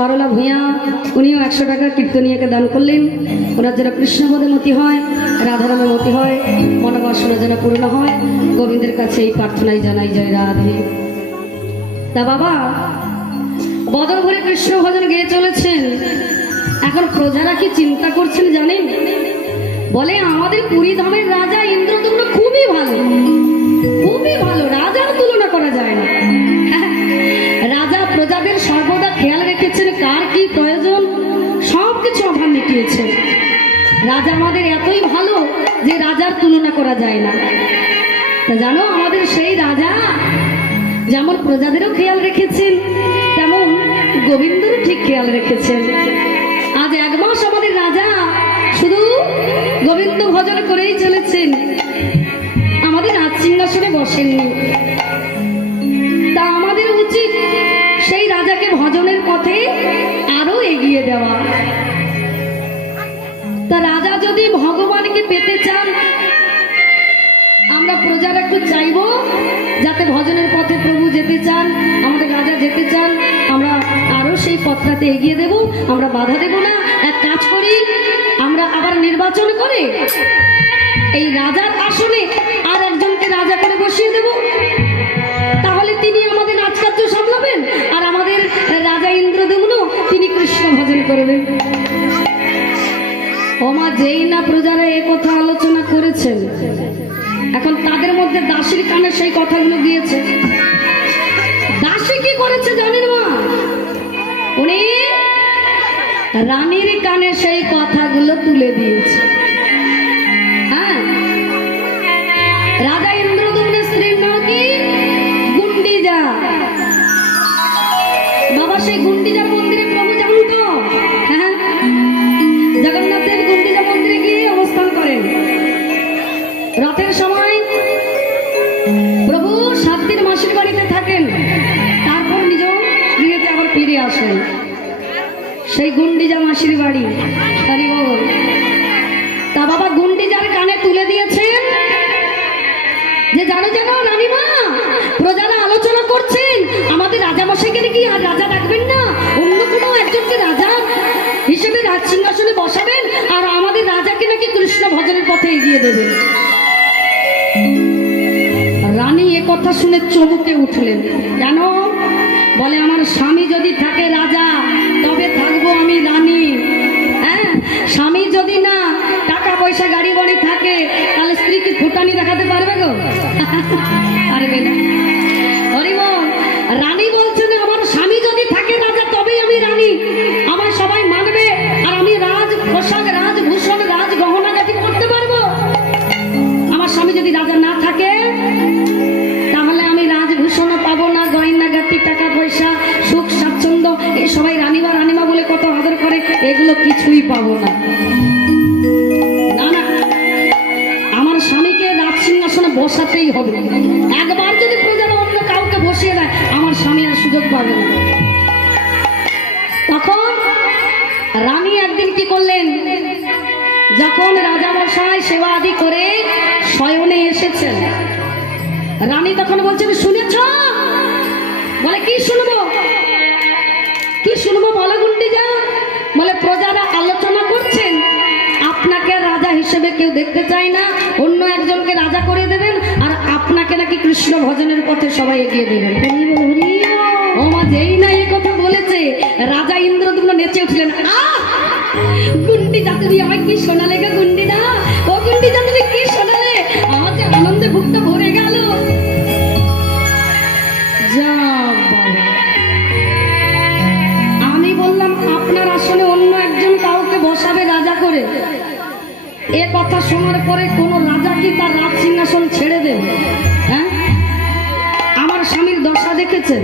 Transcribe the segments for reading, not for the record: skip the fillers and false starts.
সরলা ভূঁইয়া উনিও 100 টাকা কীর্তনিয়াকে দান করলেন। ওনার যেন কৃষ্ণপদে মতি হয়, রাধারামে মতি হয়, মনোবাসনা যেন পূর্ণ হয়, গোবিন্দের কাছে এই প্রার্থনাই জানাই, জয় রাধে। তা বাবা বদল ভরে কৃষ্ণ ভজন গেয়ে চলেছেন। এখন প্রজারা কি চিন্তা করছেন জানেন? বলে আমাদের পুরী ধামের রাজা ইন্দ্রদম্ন খুবই ভালো, খুবই ভালো, রাজার তুলনা করা যায় না। রাজা প্রজাদের সর্বদা খেয়াল রেখেছেন কার কি প্রয়োজন, সবকিছু অভাব মিটিয়েছেন। রাজা আমাদের এতই ভালো যে রাজার তুলনা করা যায় না। তা জানো আমাদের সেই রাজা যেমন প্রজাদেরও খেয়াল রেখেছেন, তেমন গোবিন্দরও ঠিক খেয়াল রেখেছেন। আজ 1 মাস আমাদের রাজা শুধু গোবিন্দ ভজন করেই চলেছেন, আমাদের রাজ সিংহাসনে বসেননি। তা আমাদের উচিত সেই রাজাকে ভজনের পথে আরো এগিয়ে দেওয়া। তা রাজা যদি ভগবানকে পেতে চান, আমরা প্রজারা একটু চাইব যাতে ভজনের পথে প্রভু যেতে চান, আমাদের রাজা যেতে চান, আমরা আরো সেই পথটাতে এগিয়ে দেব, আমরা বাধা দেব না। এক কাজ করি, আমরা আবার নির্বাচন করে এই রাজার আসনে আর একজনকে রাজা করে বসিয়ে দেব, তাহলে তিনি আমাদের রাজকার্য সামলাবেন, আর আমাদের রাজা ইন্দ্রদম্ন তিনি কৃষ্ণ ভজন করবেন। ওমা যেই না প্রজারা এ কথা আলোচনা করেছেন, এখন তাদের মধ্যে দাসীর কানে সেই কথাগুলো দিয়েছে। দাসী কি করেছে জানেন মা? উনি রানীর কানে সেই কথাগুলো তুলে দিয়েছে। হ্যাঁ, রাজা ইন্দ্রদম্নের স্ত্রীর নাম কি? গুন্ডিজা। বাবা সেই গুন্ডিজা মন্দিরে প্রভু যান তো? হ্যাঁ, জগন্নাথ দেব গুন্ডিজা মন্দিরে গিয়ে অবস্থান করেন। রথের সময় প্রভু 7 দিন মাসির বাড়িতে থাকেন, তারপর নিজ গৃহেতে আবার ফিরে আসেন। সেই গুন্ডিজা মাসির বাড়ি। তা বাবা গুন্ডিজার কানে তুলে দিয়েছেন যে জানো জানো রানীমা, প্রজারা আলোচনা করছেন আমাদের রাজা মশাইকে নাকি আর রাজা রাখবেন না, অন্য কোনো একজনকে রাজা হিসেবে রাজ সিংহাসনে বসাবেন, আর আমাদের রাজাকে নাকি কৃষ্ণ ভজনের পথে এগিয়ে দেবেন। রানী এ কথা শুনে চমকে উঠলেন। কেন? বলে আমার স্বামী যদি থাকে রাজা, তবে থাকবো আমি রানী। হ্যাঁ, স্বামী যদি না টাকা পয়সা গাড়ি বাড়ি থাকে, তাহলে স্ত্রী কি ফুটানি দেখাতে পারবে গো? পারবে না। রানী বলছেন আমার স্বামী যদি থাকে রাজা, তবেই আমি রানী, আমার সবাই মানবে, আর আমি রাজ পোশাক, রাজভূষণ, রাজ গহনা গাটি করতে পারবো। আমার স্বামী যদি রাজা না থাকে, তাহলে আমি রাজভূষণও পাবো না, গয়না গাটি, টাকা পয়সা, সুখ স্বাচ্ছন্দ্য, এই সবাই রানীমা রানীমা বলে কত আদর করে, এগুলো কিছুই পাবো না। না না, আমার স্বামীকে রাজ সিংহাসনে বসাতেই হবে। একবার যদি প্রজারা অন্য কাউকে বসিয়ে দেয়, আমার স্বামী আর সুযোগ পাবে না। তখন রানী একদিন কি করলেন, যখন রাজামশাই সেবা আদি করে শয়নে এসেছেন, রানী তখন বলছেন শুনেছ? বলে কি শুনবো? কি শুনবো বলো গুন্ডিজা? বলে প্রজারা আলোচনা করছেন আপনাকে রাজা হিসেবে কেউ দেখতে চায় না, অন্য একজনকে রাজা করে দেবেন, আর আপনাকে নাকি কৃষ্ণ ভজনের পথে সবাই এগিয়ে দেবেন। ও মা যেই না এ কথা বলেছে, রাজা ইন্দ্রদম্ন নেচে উঠলেন। আহ, গুন্ডিজা তুমি আমায় কি শোনালে গো গুন্ডিজা? ও গুন্ডিজা তুমি কি শোনালে? আমার যে আনন্দে বুকটা ভরে গেল। যা বাবা, আমি বললাম আপনার আসলে অন্য একজন কাউকে বসাবে রাজা করে, এ কথা শোনার পরে কোন রাজা কি তার রাজ সিংহাসন ছেড়ে দেবে? হ্যাঁ, আমার স্বামীর দশা দেখেছেন,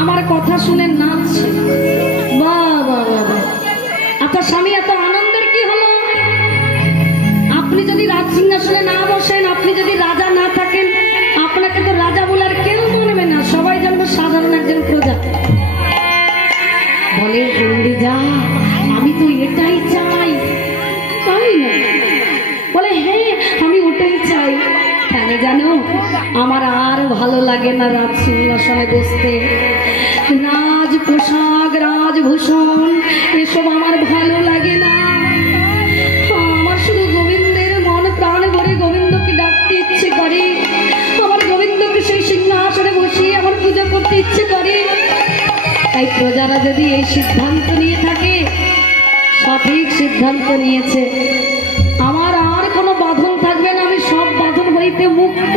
আমার কথা শুনে নাচছে। বাবা বাবা, আপনার স্বামী এত আনন্দের কি হলো? আপনি যদি রাজ সিংহাসনে না বসেন, আপনি যদি রাজা না থাকেন, আপনাকে তো রাজা বলে আর কেউ মানবে না, সবাই জানবে সাধারণ একজন প্রজা। বলে গুন্ডিজা আমি তো এটাই চাই। তাই না? বলে হ্যাঁ আমি ওটাই চাই। কেন জানো? আমার আর ভালো লাগে না রাজ সিংহাসনে বসতে, না রাজ পোশাক রাজভূষণ এসব আমার ভালো লাগে না। আমার শুধু গোবিন্দের মন প্রাণ ভরে গোবিন্দকে ডাকতে ইচ্ছে করে, আমার গোবিন্দকে সেই সিংহাসনে বসিয়ে আমার পূজা করতে ইচ্ছে করে। তাই প্রজারা যদি এই সিদ্ধান্ত নিয়ে থাকে, সঠিক সিদ্ধান্ত নিয়েছে। আমার আর কোনো বাঁধন থাকবে না, আমি সব বাঁধন হইতে মুক্ত।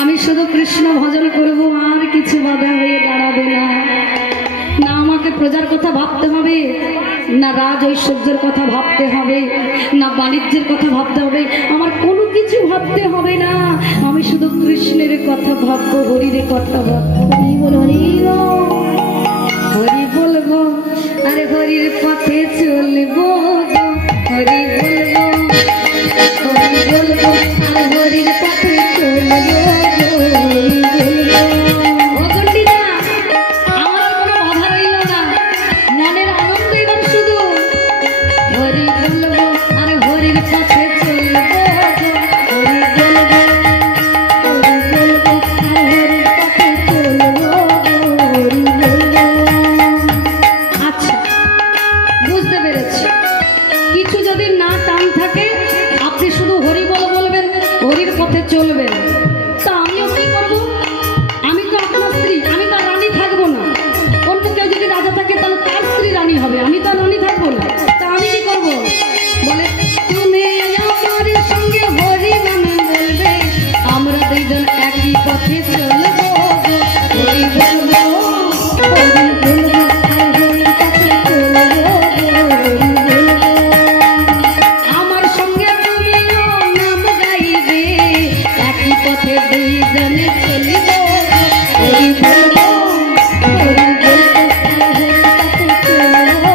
আমি শুধু কৃষ্ণ ভজন করব, আর কিছু বাধা হয়ে দাঁড়াবে না। না আমাকে প্রজার কথা ভাবতে হবে, না রাজ ঐশ্বর্যের কথা ভাবতে হবে, না বাণিজ্যের কথা ভাবতে হবে, আমার কোনো কিছু ভাবতে হবে না। আমি শুধু কৃষ্ণের কথা ভাববো, হরির কথা ভাববো। হরি বল, হরি বল, হরি বলবো, আরে হরির পথে চলবো, হরি বলবো, হরি বলবো, আর হরির পথে চলবো। চলবেন তা আমিও কি করবো? আমি তো আপনার স্ত্রী, আমি তো রানী থাকবো না। অন্য কেউ যদি রাজা থাকে তাহলে তার স্ত্রী রানী হবে, আমি তো রানী থাকবো না। তা আমি কি করবো? বলে তুমি আমার সঙ্গে হরি নামে বলবে, আমরা দুইজন একই পথে চলবো, হরি বলবো, হরি বলবো, হরির পথে চলবো, আমার সঙ্গে তুমিও নাম গাইবে, একই পথে দুইজনে চলিব, হরি বলবো, হরি বলবো, হরির পথে চলবো,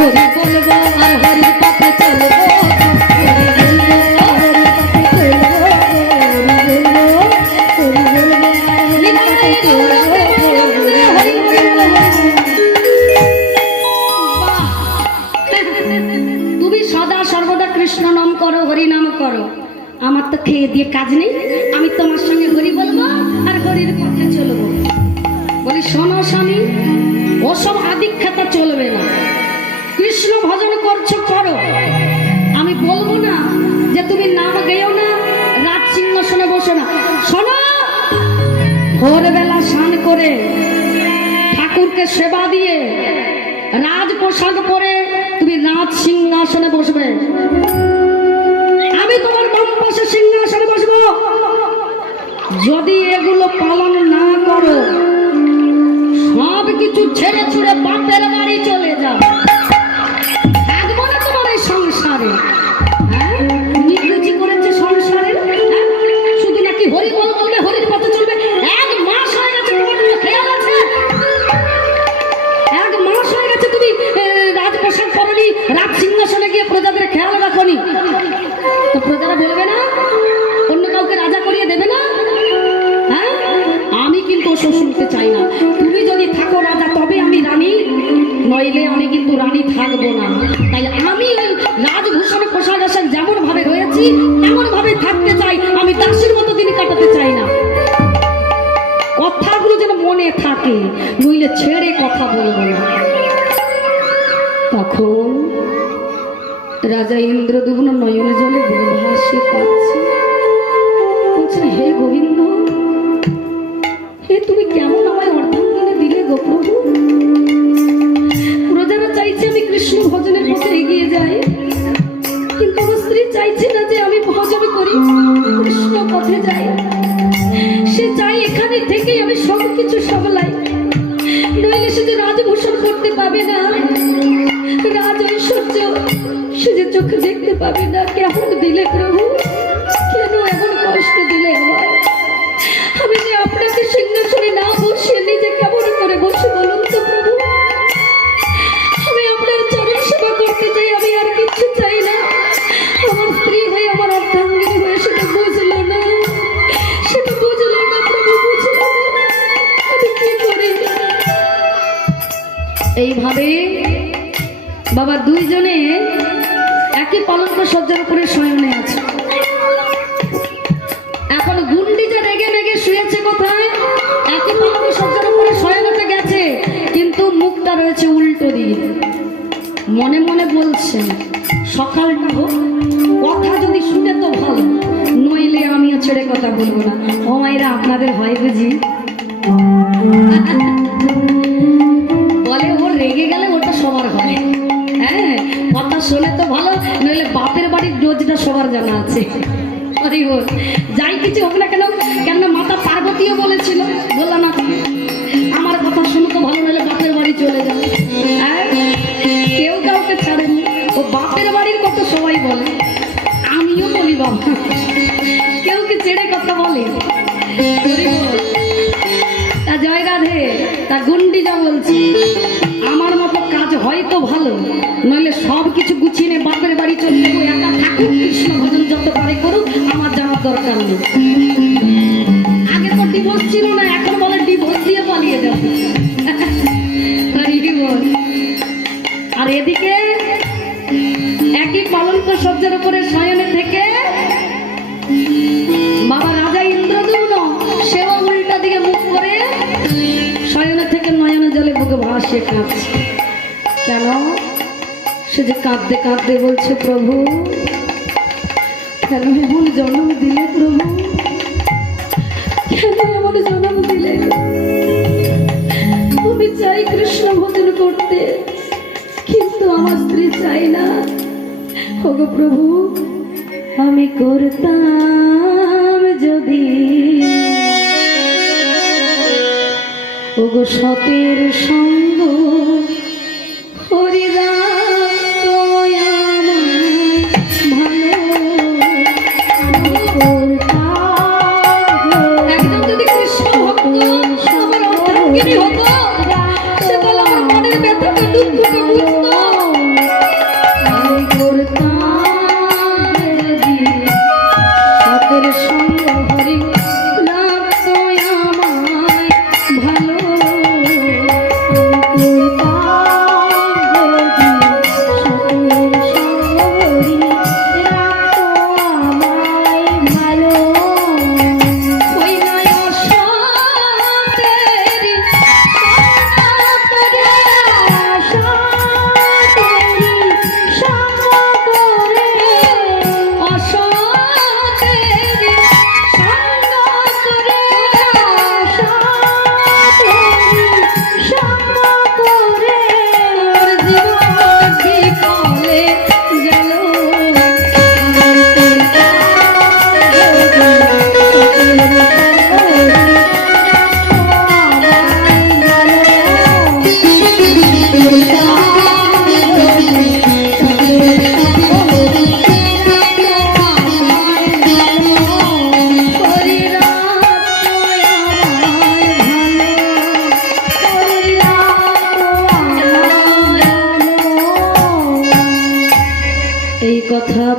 হরি বলবো, আর হরির পথে চলবো, হরি বলবো, হরির পথে চলবো, হরি বলবো, হরি বলবো, নিতাই গৌর হরি হরি বলবো। বাহ! তুমি সদা সর্বদা কৃষ্ণ নাম করো, হরি নাম করো। আমার তো খেয়ে দিয়ে কাজ নেই, আমি তোমার সঙ্গে হরি বলবো আর হরির পথে চলবো। বলি শোনো স্বামী, ওসব আদিক্ষেতা চলবে না। কৃষ্ণ ভজন করছো করো, আমি বলবো না যে তুমি নাম গেও না, রাজ সিংহাসনে বসো না। শোনো, ভোরবেলা স্নান করে ঠাকুরকে সেবা দিয়ে রাজ পোশাক পরে তুমি রাজ সিংহাসনে বসবে। আমি তোমার বাম পাশে সিংহাসনে বসবো। যদি এগুলো পালন না করো, সব কিছু ছেড়ে ছুড়ে বাপের বাড়ি চলে যাও, থাকবো না তোমার এই সংসারে। হ্যাঁ, নিকুচি করেছে সংসারের, শুধু নাকি হরি বল বলবে, হরির পথে চলবে। 1 মাস হয়ে গেছে, তোমার কোনো খেয়াল আছে? 1 মাস হয়ে গেছে তুমি রাজ পোশাক পরনি, রাজ সিংহাসনে গিয়ে প্রজাদের খেয়াল রাখনি। তো প্রজারা বলবে না, অন্য কাউকে রাজা করিয়ে দেবে না? হ্যাঁ, আমি কিন্তু ওসব শুনতে চাই না। তুমি যদি থাকো রাজা তবে আমি রানী, নইলে আমি কিন্তু রানী থাকবো না। তাই আমি ওই রাজভূষণে পোশাক আশাক যেমন ভাবে রয়েছি তেমন ভাবে থাকতে চাই, আমি দাসীর মতো দিন কাটাতে চাই না। কথাগুলো যেন মনে থাকে, নইলে ছেড়ে কথা বলবো না। তখন রাজা ইন্দ্রদুম্ন নয়নে জলে ভাসে কাঁদছে, বলছেন হে গোবিন্দ, হে তুমি কেমন আমায় অর্ধাঙ্গিনী দিলে গো প্রভু। প্রজারা চাইছে আমি কৃষ্ণ ভজনের পথে এগিয়ে যাই, কিন্তু আমার স্ত্রী চাইছে না যে আমি ভজন করি, কৃষ্ণ পথে যাই। সে চাই এখানে থেকেই আমি সবকিছু সামলাই, নইলে সে যে রাজভূষণ করতে পাবে না, রাজ ঐশ্বর্য সে যে চোখে দেখতে পাবে না। কেমন দিলে প্রভু, কেন এমন কষ্ট দিলে আমায়? আমি যে আপনাকে সিংহাসনে না বসে নিজে কেমন করে বসে বলুন তো প্রভু। আমি আপনার চরণ সেবা করতে চাই, আমি আর কিছু চাই না। আমার স্ত্রী হয়ে আমার অর্ধাঙ্গিনী হয়ে সেটা বুঝলো না, সেটা বুঝলো না প্রভু, বুঝলো না। আমি কি করি? এইভাবে বাবা দুইজনে একই পালঙ্ক সজ্জার উপরে শয়নে আছে। এখন গুন্ডি যে রেগে মেগে শুয়েছে কোথায়? একই পালঙ্ক সজ্জার উপরে শয়নতে গেছে, কিন্তু মুখটা রয়েছে উল্টো দিকে। মনে মনে বলছেন সকালটা হোক, কথা যদি শুনে তো ভালো, নইলে আমিও ছেড়ে কথা বলবো না। ও মায়েরা, আপনাদের হয় বুঝি? বলে ও রেগে গেলে ওটা সবার হয়। হ্যাঁ, কথা শোনে তো ভালো, নইলে বাপের বাড়ির রোজটা সবার জানা আছে। যাই কিছু হোক না কেন, কেন মাতা পার্বতীও বলেছিল, বললো না আমার কথা শুনো তো ভালো, নইলে বাপের বাড়ি চলে যাও। হ্যাঁ, কেউ কাউকে ছাড়েনি, ও বাপের বাড়ির কথা সবাই বলে, আমিও বলি বাবা, কেউ কি ছেড়ে কথা বলে? তা জয় রাধে, তা গুন্ডি যা বলছি, আমার মতো কাজ হয়তো ভালো, নইলে সব কিছু গুছিয়ে নিয়ে বাপের বাড়ি চলে যাবো, একা থাকুক, কৃষ্ণ ভজন যত পারে করুক, আমার যাওয়ার দরকার নেই। আগে তো ডিভোর্স ছিল না, এখন বলে ডিভোর্স দিয়ে পালিয়ে যাবে। আর এদিকে একই পালঙ্ক সজ্জার উপরে শয়নে থেকে বাবা রাজা ইন্দ্রদুম্ন, সেও উল্টা দিকে মুখ করে শয়নে থেকে নয়নে জলে বুকে ভাসে কাঁদছে। কেন? সে যে কাঁদতে কাঁদতে বলছে, প্রভু কেন এমন জন্ম দিলে, প্রভু কেন এমন জন্ম দিলে? আমি চাই কৃষ্ণ ভজন করতে, কিন্তু আমার স্ত্রী চাই না। ওগো প্রভু, আমি করতাম যদি ওগো সতের সঙ্গ,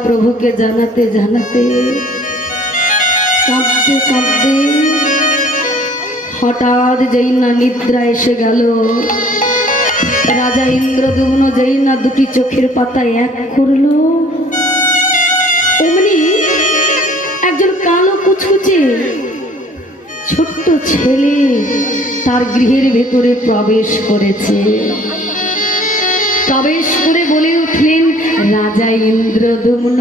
প্রভুকে জানাতে জানাতে কাঁদতে কাঁদতে হঠাৎ যেই না নিদ্রা এসে গেল, রাজা ইন্দ্রদুম্ন যেই না দুটি চোখের পাতা এক করলো, অমনি একজন কালো কুচকুচে ছোট্ট ছেলে তার গৃহের ভেতরে প্রবেশ করেছে। প্রবেশ করে বলে উঠলেন, রাজা ইন্দ্রদুম্ন,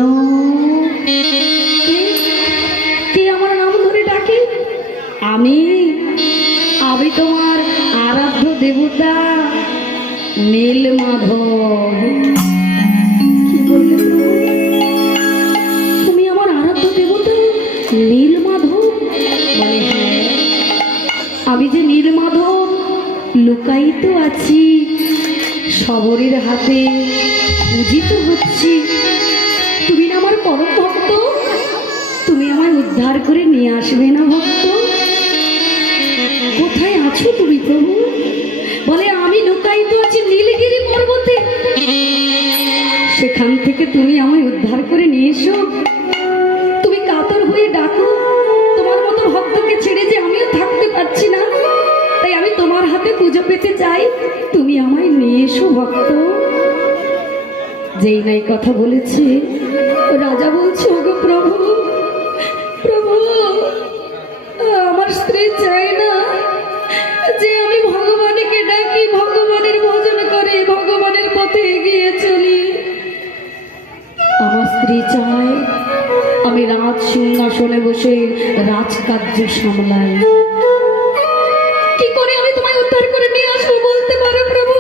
কে আমার নাম ধরে ডাকে? আমি তোমার আরাধ্য দেবতা নীলমাধব। কি বললেন? তুমি আমার আরাধ্য দেবতা নীলমাধব? বলে হ্যাঁ, আমি যে নীলমাধব লুকায়িত আছি, শবরের হাতে পূজিত হচ্ছি। তুমি না আমার পরম ভক্ত, তুমি আমায় উদ্ধার করে নিয়ে আসবে না ভক্ত? কোথায় আছো তুমি প্রভু? বলে আমি লুকায়িত আছি নীলগিরি পর্বতে, সেখান থেকে তুমি আমায় উদ্ধার করে নিয়ে এসো। তুমি কাতর হয়ে ডাকো, তোমার মতো ভক্তকে ছেড়ে যে আমিও থাকতে পারছি না, তাই আমি তোমার হাতে পুজো পেতে চাই, তুমি আমায় নিয়ে এসো ভক্ত। যেই নাই কথা বলেছে, রাজা বলছে, ওগো প্রভু, প্রভু আমার স্ত্রী চাই না যে আমি ভগবানকে ডাকি, ভগবানের ভজন করে ভগবানের পথে এগিয়ে চলি। আমার স্ত্রী চায় আমি রাজ সিংহাসনে বসে রাজকার্য সামলাই। কি করে আমি তোমায় উদ্ধার করে নিয়ে আসবো বলতে পারো প্রভু?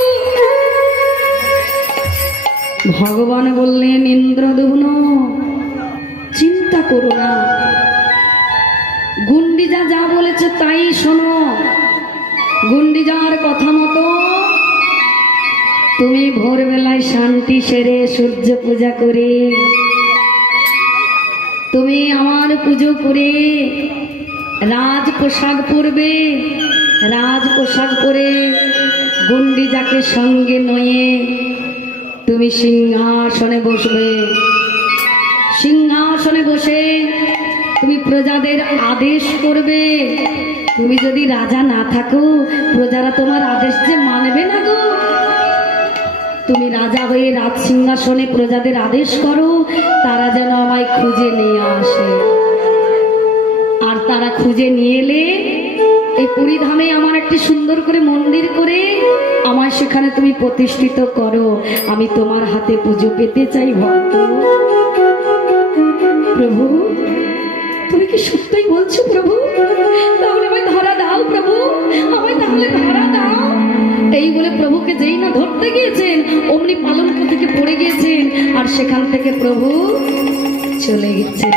ভগবান বললেন, ইন্দ্রদুম্ন চিন্তা করো না, গুন্ডিজা যা বলেছে তাই শোনো। গুন্ডিজার কথা মতো তুমি ভোরবেলায় শান্তি সেরে সূর্য পূজা করে, তুমি আমার পুজো করে রাজ পোশাক পরবে। রাজ পোশাক পরে গুন্ডিজাকে সঙ্গে নয়ে তুমি সিংহাসনে বসবে। সিংহাসনে বসে তুমি প্রজাদের আদেশ করবে। তুমি যদি রাজা না থাকো, প্রজারা তোমার আদেশ যে মানবে না গো। তুমি রাজা হয়ে রাজ সিংহাসনে প্রজাদের আদেশ করো, তারা যেন আমায় খুঁজে নিয়ে আসে। আর তারা খুঁজে নিয়ে এলে এই পুরীধামে আমার একটি সুন্দর করে মন্দির করে আমায় সেখানে তুমি প্রতিষ্ঠিত করো। আমি তোমার হাতে পুজো পেতে চাই ভক্ত। প্রভু তুমি কি সত্যই বলছো প্রভু? তাহলে আমায় ধরা দাও প্রভু, আমায় তাহলে ধরা দাও। এই বলে প্রভুকে যেই না ধরতে গিয়েছেন অমনি পালঙ্ক থেকে পড়ে গিয়েছেন, আর সেখান থেকে প্রভু চলে গেছেন।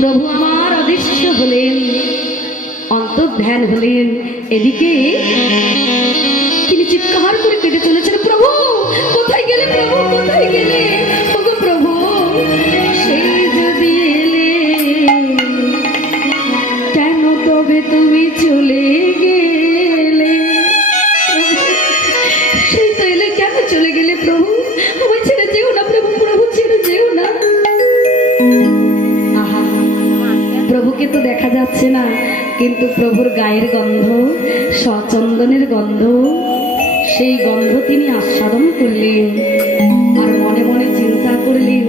প্রভু আমার অদৃশ্য হলেন, অন্তর্ধ্যান হলেন। এদিকে তিনি চিৎকার করে কেঁদে চলেছেন, প্রভু কোথায় গেলে, প্রভু কোথায় গেলে? ওগো প্রভু সেই যদি এলে, কেন তবে তুমি চলে গেলে? সেই তো এলে, কেন চলে গেলে প্রভু? আমায় ছেড়ে যেও না প্রভু, প্রভু ছেড়ে যেও না। আহা, প্রভুকে তো দেখা যাচ্ছে না, কিন্তু প্রভুর গায়ের গন্ধ, সচন্দনের গন্ধ, সেই গন্ধ তিনি আস্বাদন করলেন। আর মনে মনে চিন্তা করলেন,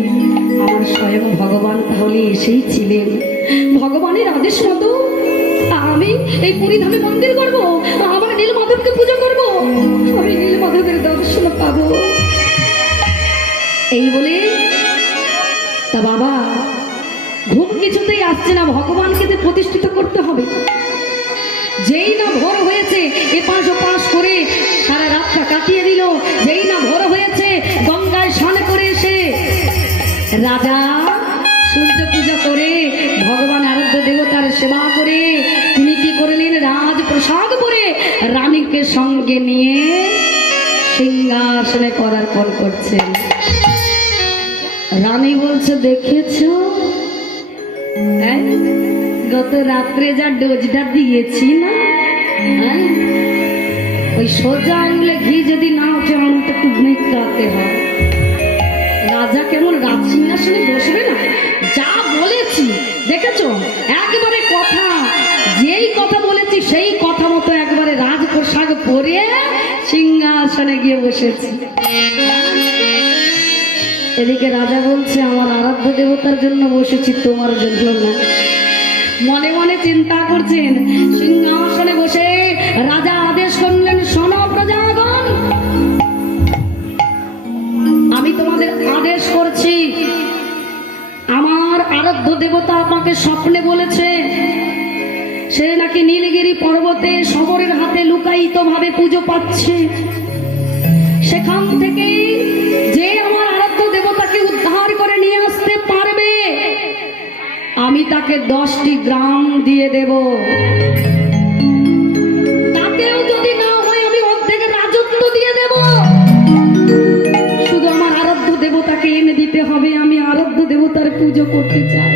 আমার স্বয়ং ভগবান তাহলে এসেই ছিলেন। ভগবানের আদেশ মতো আমি এই পুরীধামে মন্দির করবো, আমার নীলমাধবকে পুজো করব, আমি নীলমাধবের দর্শন পাবো। এই বলে তা বাবা ঘুম কিছুতেই আসছে না, ভগবানকে যে প্রতিষ্ঠিত করতে হবে। যেই না ভোর হয়েছে এপাশ ওপাশ করে সারা রাতটা কাটিয়ে দিল। যেই না ভোর হয়েছে গঙ্গায় স্নান করে এসে রাজা সূর্য পূজা করে ভগবান আরাধ্য দেবতার সেবা করে তিনি কি করলেন, রাজ প্রসাদ পরে রানীকে সঙ্গে নিয়ে সিংহাসনে পদার্পণ করছেন। রানী বলছে, দেখেছো গত রাত্রে যা ডোজটা দিয়েছি না, ওই সোজা আঙুলে ঘি যদি না ওঠে আঙুলটা একটু মেটাতে হয়। রাজা কেমন রাজ সিংহাসনে বসবে না? যা বলেছি দেখেছো, একবারে কথা, যেই কথা বলেছি সেই কথা মতো একবারে রাজ পোশাক পরে সিংহাসনে গিয়ে বসেছি। এদিকে রাজা বলছে, আমার আরাধ্য দেবতার জন্য বসেছি, তোমার জন্য না। মনে মনে চিন্তা করছেন। সিংহাসনে বসে রাজা আদেশ করলেন, শোনো প্রজাগণ, আমি তোমাদের আদেশ করছি। আমার আরাধ্য দেবতা আমাকে স্বপ্নে বলেছে সে নাকি নীলগিরি পর্বতে শবরের হাতে লুকায়িত ভাবে পুজো পাচ্ছে। সেখান থেকে যে আমার আরাধ্য দেবতাকে উদ্ধার করে নিয়ে আসতে পারবে আমি তাকে 10টি গ্রাম দিয়ে দেব। তাতেও যদি না হয় আমি অর্ধেক রাজত্ব দিয়ে দেব। শুধু আমার আরাধ্য দেবতাকে এনে দিতে হবে। আমি আরাধ্য দেবতার পুজো করতে চাই।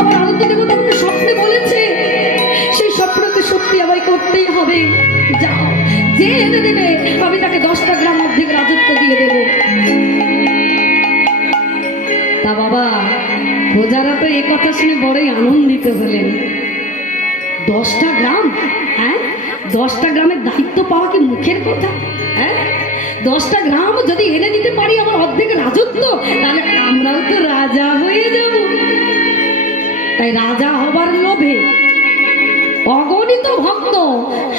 আমার আরাধ্য দেবতা আমাকে স্বপ্নে বলেছে, সেই স্বপ্নকে সত্যি আমায় করতেই হবে। যাও, যে এনে দেবে আমি তাকে 10টা গ্রাম অর্ধেক রাজত্ব দিয়ে দেব। তা বাবা প্রজারা তো এই কথা শুনে বড়ই আনন্দিত হলেন। 10টা গ্রাম, হ্যাঁ 10টা গ্রামের দায়িত্ব পাওয়া কি মুখের কথা? হ্যাঁ 10টা গ্রাম যদি এনে দিতে পারি আমার অর্ধেক রাজত্ব, তাহলে আমরাও তো রাজা হয়ে যাব। তাই রাজা হবার লোভে অগণিত ভক্ত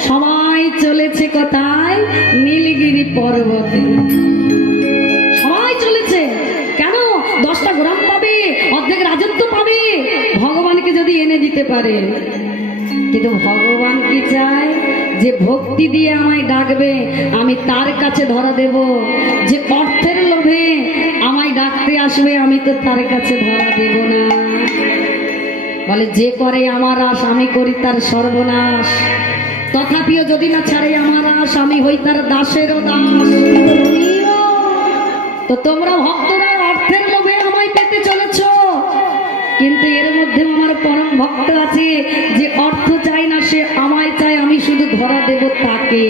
সবাই চলেছে কোথায়? নীলগিরি পর্বতে সবাই চলেছে। কেন? 10টা গ্রাম পাবে, অর্ধেক রাজত্ব পাবে, ভগবানকে যদি এনে দিতে পারে। কিন্তু ভগবান কি চায়? যে ভক্তি দিয়ে আমায় ডাকবে আমি তার কাছে ধরা দেব। যে অর্থের লোভে আমায় ডাকতে আসবে আমি তো তার কাছে ধরা দেব না। বলে যে করে আমার আশ আমি করি তার সর্বনাশ, তথাপিও যদি না ছাড়ে আমার আশ আমি হই তার দাসেরও দাস। তো তোমরা ভক্তরা অর্থের লোভে আমায় পেতে চলেছ, কিন্তু এর মধ্যে আমার পরম ভক্ত আছে যে অর্থ চায় না, সে আমায় চায়, আমি শুধু ধরা দেব তাকে।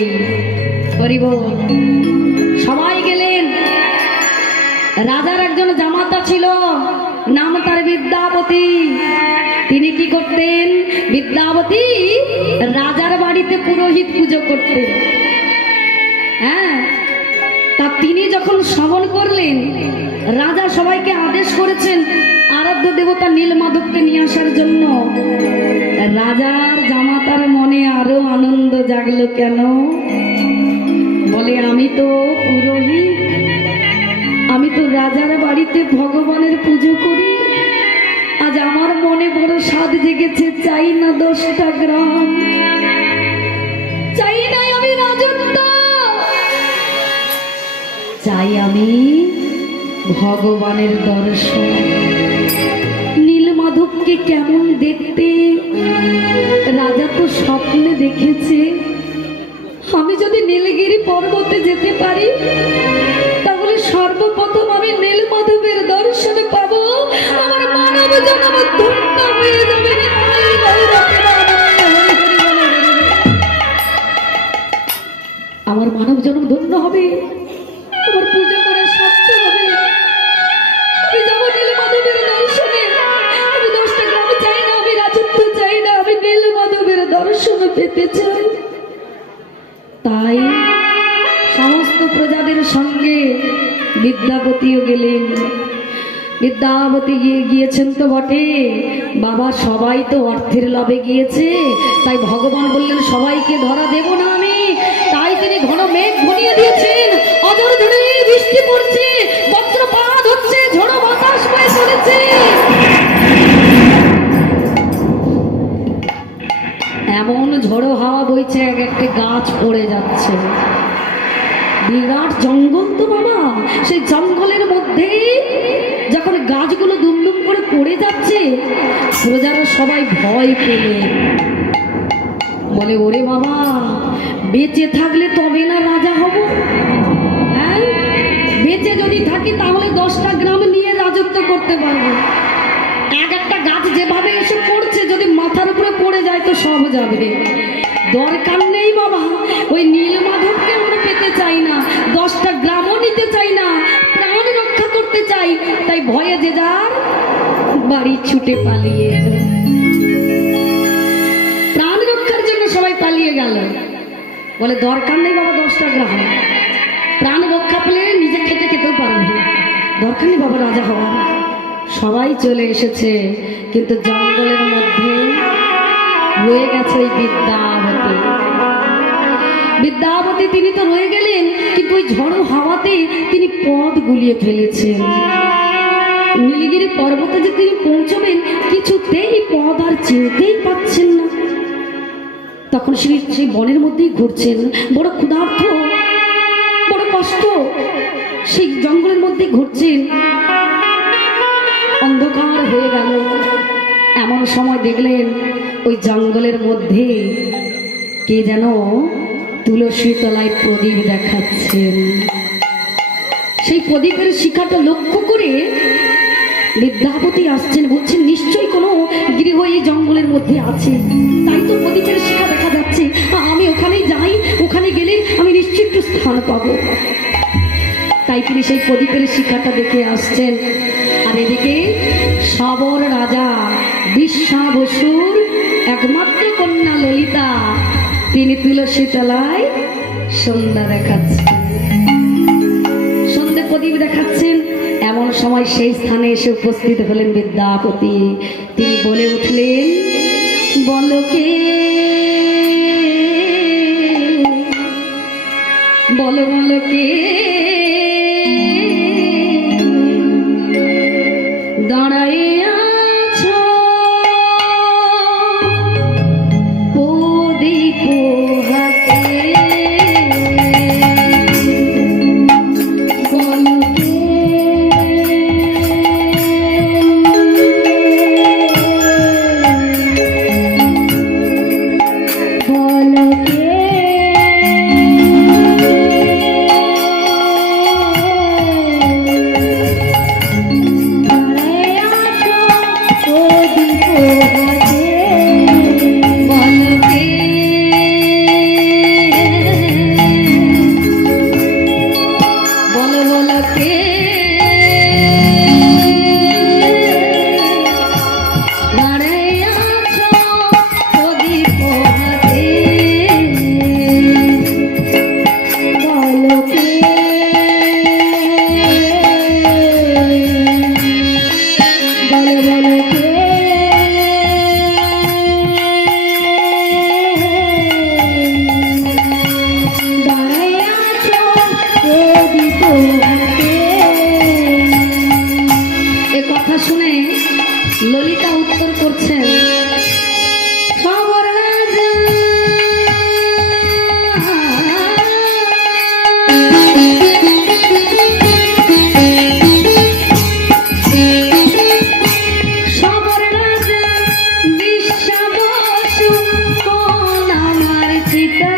করিব। সবাই গেলেন। রাজার একজন জামাতা ছিল, নাম তার বিদ্যাপতি। তিনি কি করতেন? বিদ্যাপতি রাজার বাড়িতে পুরোহিত পুজো করতেন। হ্যাঁ, তা তিনি যখন শ্রবণ করলেন, রাজা সবাইকে আদেশ করেছেন আরাধ্য দেবতা নীলমাধবকে নিয়ে আসার জন্য। রাজার জামাতার মনে আরো আনন্দ জাগলো। কেন? বলে আমি তো পুরোহিত, আমি তো রাজার বাড়িতে ভগবানের পুজো করি, আজ আমার মনে বড় স্বাদ জেগেছে। চাই না 10টা গ্রাম, চাই না আমি রাজত্ব, চাই আমি ভগবানের দর্শন। নীলমাধবকে কেমন দেখতে রাজা তো স্বপ্নে দেখেছে। আমি যদি নীলগিরি পর্বতে যেতে পারি তাহলে সর্বপ্রথম আমি নীলমাধবের দর্শন পাবো। আমার মানব জন্ম ধন্য হয়ে যাবে। আমার মানব জন্ম ধন্য হবে, আমার পূজা করা সার্থক হবে। আমি যাবো নীলমাধবের দর্শনে। আমি 10টা গ্রাম চাই না, আমি রাজত্ব চাই না, আমি নীলমাধবের দর্শন পেতে চাই। তাই সমস্ত প্রজাদের সঙ্গে বিদ্যাপতিও গেলেন। বিদ্যাপতি গিয়েছেন তো বটে বাবা, সবাই তো অর্থের লাভে গিয়েছে, তাই ভগবান বললেন সবাইকে ধরা দেব না আমি। তাই তিনি ঘন মেঘ ঘনিয়ে দিয়েছেন, অঝর ঝড়ে বৃষ্টি পড়ছে, বজ্রপাত হচ্ছে, ঝড়ো বাতাস বয়ে চলেছে। এমন ঝড়ো হাওয়া বইছে, এক একটা গাছ পড়ে যাচ্ছে। বিরাট জঙ্গল তো বাবা, সেই জঙ্গলের মধ্যে যখন গাছগুলো দুমদুম করে পড়ে যাচ্ছে, প্রজারা সবাই ভয় পেলে বলে ওরে বাবা, বেঁচে থাকলে তবে না রাজা হব। হ্যাঁ, বেঁচে যদি থাকি তাহলে 10টা গ্রাম নিয়ে রাজত্ব করতে পারবো। এক একটা গাছ যেভাবে এসে পড়ছে, যদি মাথার উপরে পড়ে যায় তো সব যাবে। দরকার নেই বাবা, ওই নীলমাধবকে আমরা পেতে চাই না, 10টা গ্রামও নিতে চাই না, প্রাণ রক্ষা করতে চাই। তাই ভয়ে যে যার বাড়ি ছুটে পালিয়ে এলো। প্রাণ রক্ষার জন্য সবাই পালিয়ে গেল। বলে দরকার নেই বাবা 10টা গ্রাম, প্রাণ রক্ষা পেলে নিজে খেতে খেতেও পারবে, দরকার নেই বাবা রাজা হওয়ার। সবাই চলে এসেছে, কিন্তু জঙ্গলের মধ্যে রয়ে গেছে ওই বিদ্যাপতি। বিদ্যাপতি তিনি তো রয়ে গেলেন, কিন্তু ওই ঝড়ো হাওয়াতে তিনি পথ গুলিয়ে ফেলেছেন। নীলগিরি পর্বতে যে তিনি পৌঁছবেন কিছুতেই পথ আর চিনতেই পাচ্ছেন না। তখন সেই বনের মধ্যেই ঘুরছেন, বড় ক্ষুধার্ত, বড় কষ্ট, সেই জঙ্গলের মধ্যে ঘুরছেন। অন্ধকার হয়ে গেল। এমন সময় দেখলেন ওই জঙ্গলের মধ্যে কে যেন তুলসী তলায় প্রদীপ দেখাচ্ছেন। সেই প্রদীপের শিখাটা লক্ষ্য করে বিদ্যাপতি আসছেন, বলছেন নিশ্চয়ই কোনো গৃহ এই জঙ্গলের মধ্যে আছে, তাই তো প্রদীপের শিখা দেখা যাচ্ছে। আমি ওখানেই যাই, ওখানে গেলে আমি নিশ্চয়ই একটু স্থান পাবো। তাই তিনি সেই প্রদীপের শিখাটা দেখে আসছেন। আর এদিকে সবর রাজা বিশ্বাবসুর একমাত্র কন্যা ললিতা, তিনি তুলসী তলায় সন্ধ্যা দেখাচ্ছেন, সন্ধ্যে প্রদীপ দেখাচ্ছেন। এমন সময় সেই স্থানে এসে উপস্থিত হলেন বিদ্যাপতি। তিনি বলে উঠলেন, বলো কে বলো বলো কে দাঁড়ায় আছো প্রদীপ হাতে বলো কে বলো কে শুনে ললিতা উত্তর করছেন খবর রাজা খবর রাজা বিশ্বাবসু কোন আমার চিতা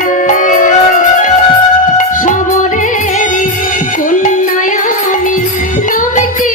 সবরেরই কন্যায় আমি নামে কি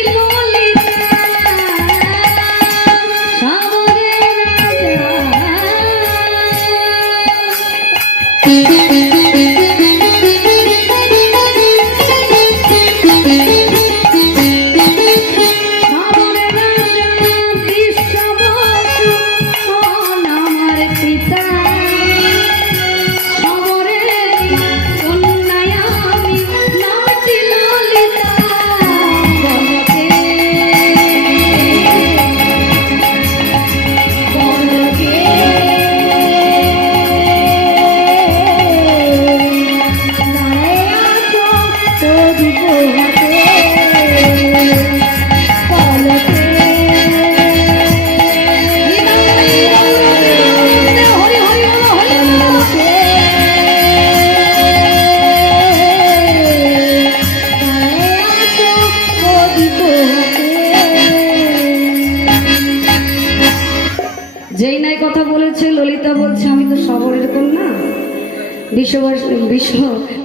যেই নাই কথা বলেছে ললিতা বলছে আমি তো শবরের কন্যা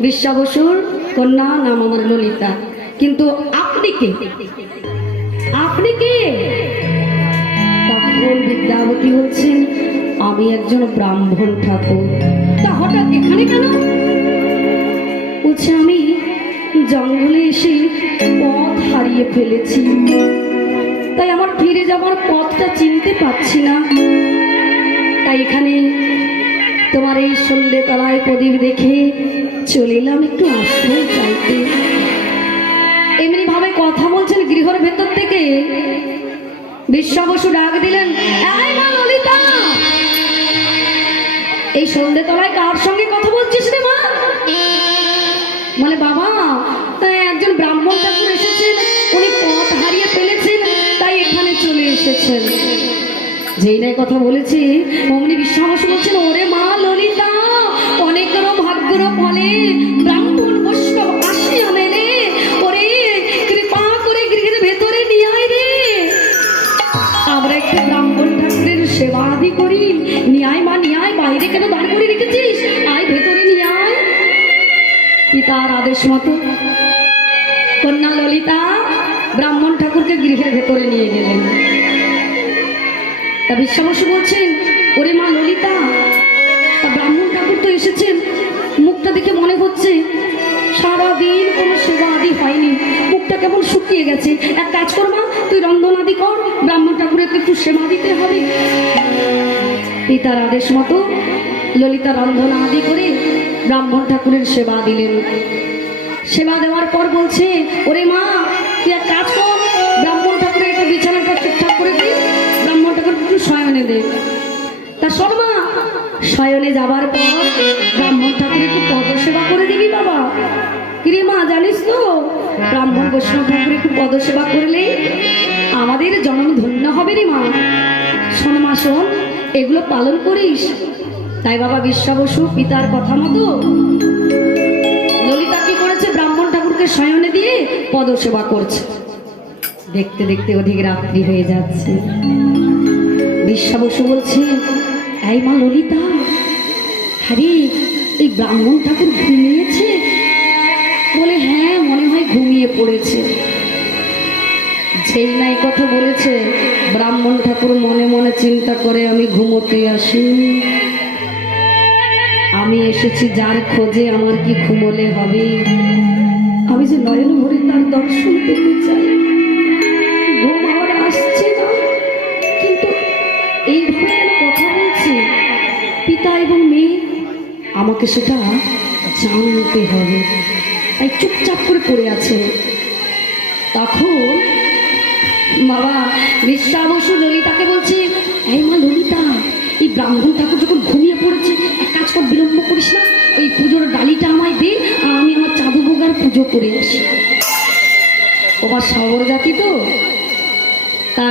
বিশ্বাবসুর কন্যা নাম আমার ললিতা কিন্তু আপনি কে আপনি কে তখন বিদ্যাবতী বলছেন আমি একজন ব্রাহ্মণ ঠাকুর তা হঠাৎ এখানে কেন বলছে আমি জঙ্গলে এসে পথ হারিয়ে ফেলেছি তাই আমার ফিরে যাবার পথটা চিনতে পারছি না তাই এখানে তোমার এই সন্ধ্যে তলায় প্রদীপ দেখে চলে এলাম একটু আশ্রয় চাইতে এমনি ভাবে কথা বলছেন গৃহর ভেতর থেকে বিশ্বাবসু ডাক দিলেন এই মা ললিতা এই সন্ধ্যে তলায় কার সঙ্গে কথা বলছিস রে মা বলে বাবা তাই একজন ব্রাহ্মণ ঠাকুর এসেছেন উনি পথ হারিয়ে ফেলেছেন তাই এখানে চলে এসেছেন যেই নাই কথা বলেছি অমনি বিশ্বাবসু বলছেন ওরে মা ললিতা অনেকেরও ভাগ্যর ফলে ব্রাহ্মণ বৈষ্ণব আসিয়া মেলে ওরে কৃপা করে গৃহের ভেতরে নিয়ে আয় রে আমরা একটু ব্রাহ্মণ ঠাকুরের সেবা আদি করি নিয়ে আয় মা নিয়ে আয় বাইরে কেন দাঁড় করে রেখেছিস আয় ভেতরে নিয়ে আয় পিতার আদেশ মতো কন্যা ললিতা ব্রাহ্মণ ঠাকুরকে গৃহের ভেতরে নিয়ে গেলেন তা বিশ্বাবসু বলছেন ওরে মা ললিতা তা ব্রাহ্মণ ঠাকুর তো এসেছেন মুখটা দেখে মনে হচ্ছে সারাদিন কোনো সেবা আদি হয়নি মুখটা কেমন শুকিয়ে গেছে এক কাজ কর মা তুই রন্ধন আদি কর ব্রাহ্মণ ঠাকুরের একটু সেবা দিতে হবে পিতার আদেশ মতো ললিতা রন্ধন আদি করে ব্রাহ্মণ ঠাকুরের সেবা দিলেন সেবা দেওয়ার পর বলছে ওরে মা তুই এক কাজ কর ব্রাহ্মণ ঠাকুরের একটা বিছানাটা ঠিকঠাক করে দিস ব্রাহ্মণ ঠাকুর একটু শয়নে দে তা শোন মা শয়নে যাবার পর ব্রাহ্মণ ঠাকুর একটু পদ সেবা করে দিবি বাবা জানিস তো, ব্রাহ্মণ বৈষ্ণব ঠাকুর একটু পদসেবা করলে আমাদের জন্ম ধন্য হবে রে মা। শোন মা শোন, এগুলো পালন করিস। তাই বাবা বিশ্বা বসু পিতার কথা মতো ললিতা কি করেছে, ব্রাহ্মণ ঠাকুরকে শয়নে দিয়ে পদসেবা করছে। দেখতে দেখতে অধিক রাত্রি হয়ে যাচ্ছে। বিশ্বা বসু বলছে, এই মা ললিতা, আরে এই ব্রাহ্মণ ঠাকুর ঘুমিয়েছে? বলে হ্যাঁ, মনে হয় ঘুমিয়ে পড়েছে। যেই নাই কথা বলেছে, ব্রাহ্মণ ঠাকুর মনে মনে চিন্তা করে, আমি ঘুমোতে আসিনি, আমি এসেছি যার খোঁজে, আমার কি ঘুমোলে হবে? আমি যে নয়ন ভরে তার দর্শন পেতে চাই, ঘুম আমার আসছে না, কিন্তু এইভাবে কথা বলছি পিতা এবং মেয়ে, আমাকে সেটা জানতে হবে। তাই চুপচাপ করে পড়ে আছে। তখন বাবা বিশ্বা বসু ললিতাকে বলছে, এই মা ললিতা, এই ব্রাহ্মণ ঠাকুর যখন ঘুমিয়ে পড়েছে, এক কাজ কর, বিলম্ব করিস না, ওই পুজোর ডালিটা আমায় দে, আর আমি আমার চাঁদু বোগার পুজো করে আসি। ওবার শবর জাতি তো, তা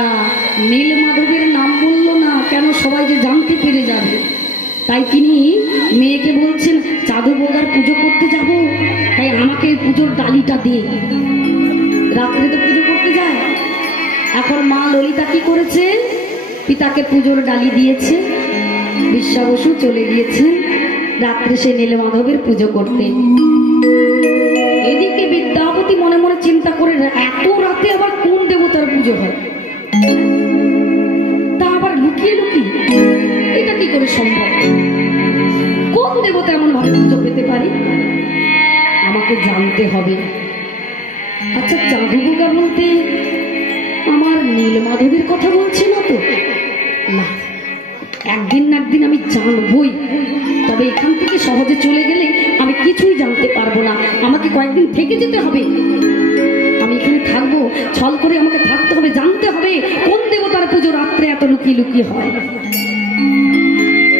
নীল মাধবের নাম বললো না কেন, সবাই যে জানতে পেরে যাবে। তাই তিনি মেয়েকে বলছেন, চাঁদু বোগার পুজো করতে যাব, তাই আমাকে পুজোর ডালিটা দে। রাত্রে তো পুজো করতে যায়। এখন মা ললিতা কি করেছে, পিতাকে পুজোর ডালি দিয়েছে। বিশ্বা বসু চলে গিয়েছেন রাত্রে সে নীলমাধবের পুজো করতে। এদিকে বিদ্যাপতি মনে মনে চিন্তা করে, এত রাতে আবার কোন দেবতার পুজো হয়, তা আবার লুকিয়ে লুকিয়ে, এটা কি করে সম্ভব? কোন দেবতা এমন ভাবে পুজো পেতে পারে? আমাকে জানতে হবে। আচ্ছা, চাঁদু বোগা বলতে আমার নীলমাধবের কথা বলছি না তো? না, একদিন না একদিন আমি জানবই। তবে এখান থেকে সহজে চলে গেলে আমি কিছুই জানতে পারবো না, আমাকে কয়েকদিন থেকে যেতে হবে। আমি এখানে থাকবো, ছল করে আমাকে থাকতে হবে, জানতে হবে কোন দেবতার পুজো রাত্রে এত লুকিয়ে লুকিয়ে হয়।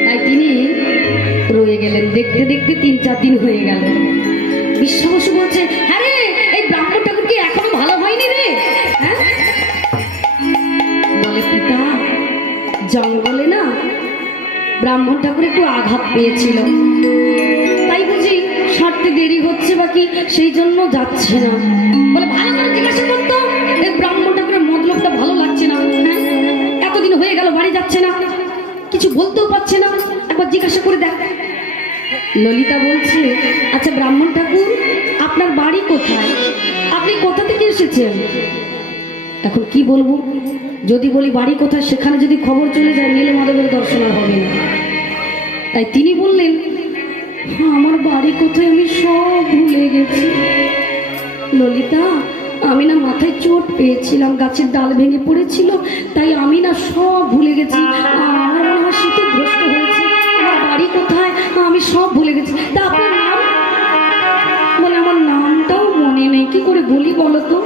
তাই তিনি রয়ে গেলেন। দেখতে দেখতে 3-4 দিন হয়ে গেল। বিশ্বা বসু বলছে, হ্যাঁ রে, এই ব্রাহ্মণ ঠাকুর কি এখনো ভালো হয়নি রে? হ্যাঁ, বলে পিতা, জঙ্গলে না ব্রাহ্মণ ঠাকুর একটু আঘাত পেয়েছিল, তাই বুঝি সারতে দেরি হচ্ছে বাকি, সেই জন্য যাচ্ছে না। বলে ভালো করে জিজ্ঞাসা করতো, এই ব্রাহ্মণ ঠাকুরের মতলবটা ভালো লাগছে না, হ্যাঁ এতদিন হয়ে গেল বাড়ি যাচ্ছে না, কিছু বলতেও পারছে না, একবার জিজ্ঞাসা করে দেখ। ললিতা বলছে, আচ্ছা ব্রাহ্মণ ঠাকুর, আপনার বাড়ি কোথায়? আপনি কোথা থেকে এসেছেন? এখন কি বলবো, যদি বলি বাড়ি কোথায়, সেখানে যদি খবর চলে যায় নীলমাধবের দর্শন আর হবে না। তাই তিনি বললেন, হ্যাঁ আমার বাড়ি কোথায় আমি সব ভুলে গেছি। ললিতা, আমি না মাথায় চোট পেয়েছিলাম, গাছের ডাল ভেঙে পড়েছিল, তাই আমি না সব ভুলে গেছি। আমার মনে হয় শীতগ্রস্ত হয়েছে, আমার বাড়ি কোথায় আমি সব ভুলে গেছি। তা আপনার নাম? বলে আমার নামটাও মনে নেই, কি করে বলি বলো তো,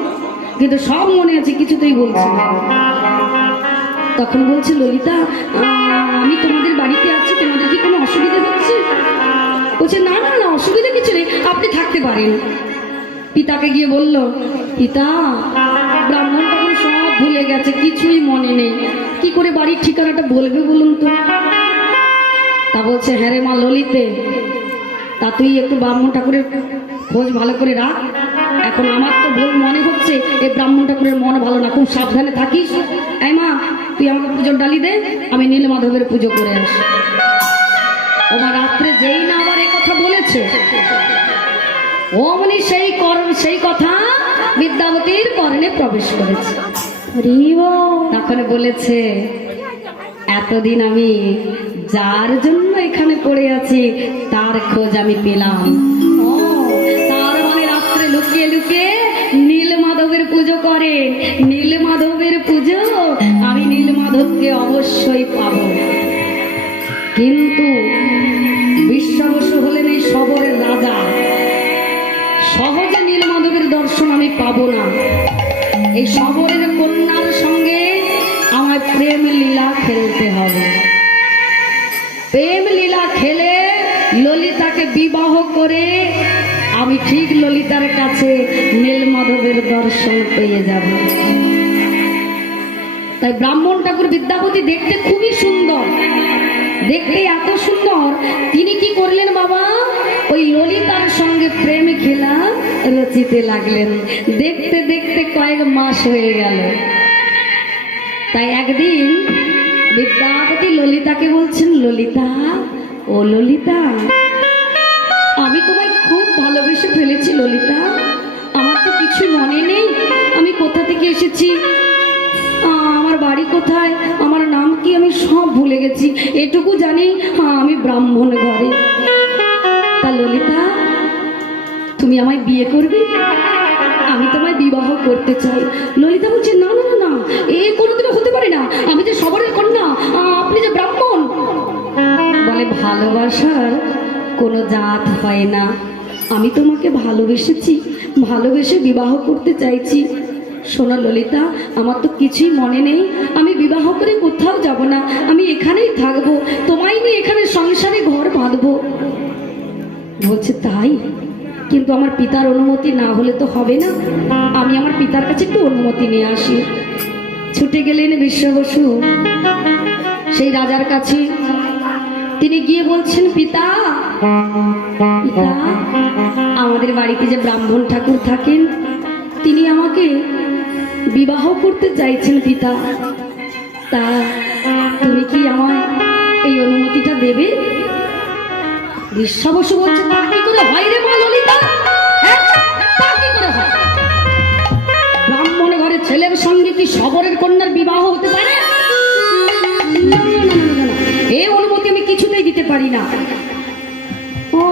কিন্তু সব মনে আছে, কিছুতেই বলছি না। তখন বলছে, ললিতা আমি তোমাদের বাড়িতে আছি, তোমাদের কি কোনো অসুবিধা হচ্ছে? বলছে, না না না, অসুবিধা কিছু নেই, আপনি থাকতে পারেন। পিতাকে গিয়ে বলল, পিতা ব্রাহ্মণ তখন সব ভুলে গেছে, কিছুই মনে নেই, কি করে বাড়ির ঠিকানাটা বলবে বলুন তো? তা বলছে, হ্যাঁ রে মা ললিতে, তা তুই একটু ব্রাহ্মণ ঠাকুরের খোঁজ ভালো করে রাখ। এখন আমার তো ভুল মনে হচ্ছে, এই ব্রাহ্মণ ঠাকুরের মন ভালো না, খুব সাবধানে থাকিস। এই মা, তুই আমাকে পুজোর ডালি দে, আমি নীলমাধবের পুজো করে আসি। ওমা রাত্রে যেই না আবার এই কথা বলেছে, অমনি সেই কথা বিদ্যাবতীর কর্ণে প্রবেশ করেছে। তখন বলেছে, এতদিন আমি যার জন্য এখানে পড়ে আছি তার খোঁজ আমি পেলাম। তার মানে রাত্রে লুকিয়ে লুকিয়ে নীলমাধবের পুজো করে। নীলমাধবের পুজো, আমি নীলমাধবকে অবশ্যই পাবো। কিন্তু বিশ্বা বসু হলেন এই শবরের রাজা, সহজে নীলমাধবের দর্শন আমি পাবো না। এই শবরের কন্যার সঙ্গে আমার প্রেম লীলা খেলতে হবে। প্রেম লীলা খেলে ললিতাকে বিবাহ করে আমি ঠিক ললিতার কাছে নীলমাধবের দর্শন পেয়ে যাব। তাই ব্রাহ্মণ ঠাকুর বিদ্যাপতি দেখতে খুবই সুন্দর, দেখতে এত সুন্দর, তিনি কি করলেন বাবা, ওই ললিতার সঙ্গে প্রেম খেলা রচিতে লাগলেন। দেখতে দেখতে কয়েক মাস হয়ে গেল। তাই একদিন বিদ্যাপতি ললিতাকে বলছেন, ললিতা, ও ললিতা, আমি তোমায় খুব ভালোবেসে ফেলেছি ললিতা। আমার তো কিছু মনে নেই, আমি কোথা থেকে এসেছি, আমার বাড়ি কোথায়, আমার নাম কি, আমি সব ভুলে গেছি। এটুকু জানি আমি ব্রাহ্মণ ঘরে। তা ললিতা, তুমি আমায় বিয়ে করবে? আমি তোমায় বিবাহ করতে চাই। ললিতা বলছে, না না না, এ কোনোদিনও হতে পারে না, আমি যে সবরের কন্যা, আপনি যে ব্রাহ্মণ। বলে, ভালোবাসার কোনো জাত হয় না, আমি তোমাকে ভালোবেসেছি, ভালোবেসে বিবাহ করতে চাইছি। শোনো ললিতা, আমার তো কিছুই মনে নেই, আমি বিবাহ করে কোথাও যাব না, আমি এখানেই থাকবো, তোমায় নিয়ে এখানে সংসারে ঘর বাঁধবো। বলছে, তাই? কিন্তু আমার পিতার অনুমতি না হলে তো হবে না, আমি আমার পিতার কাছে একটু অনুমতি নিয়ে আসি। ছুটে গেলেন বিশ্ব বসু সেই রাজার কাছে। তিনি গিয়ে বলছেন, পিতা, পিতা, আমাদের বাড়িতে যে ব্রাহ্মণ ঠাকুর থাকেন, তিনি আমাকে বিবাহ করতে চাইছেন পিতা। তা তুমি কি আমায় এই অনুমতিটা দেবে? বিশ্ব বসু বলছে, তা কি করে হয় রে মা ললিতা? তা কি করে হয়? ব্রাহ্মণ ঘরে ছেলের সঙ্গে কি সবরের কন্যার বিবাহ হতে পারে? এই অনুমতি আমি কিছুতেই দিতে পারি না। ও,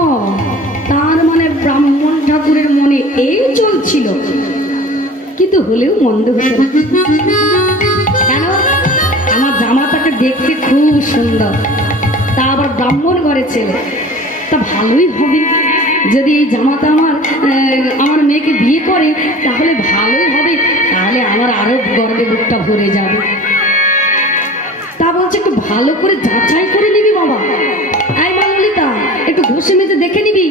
তার মানে ব্রাহ্মণ ঠাকুরের মনে এই চলছিল, কিন্তু হলেও মন্দ হতো না। কেন? আমার জামাতাকে দেখতে খুব সুন্দর, তা আবার ব্রাহ্মণ ঘরে ছেলে, তা ভালোই হবে। যদি এই জামাতা আমার মেয়েকে বিয়ে করে তাহলে ভালোই হবে, তাহলে আমার আরো গর্বে বুকটা ভরে যাবে। তা বলছে, একটু ভালো করে যাচাই করে নিবি বাবা। এই মা ললিতা, একটু ঘষে মেজে দেখে নিবি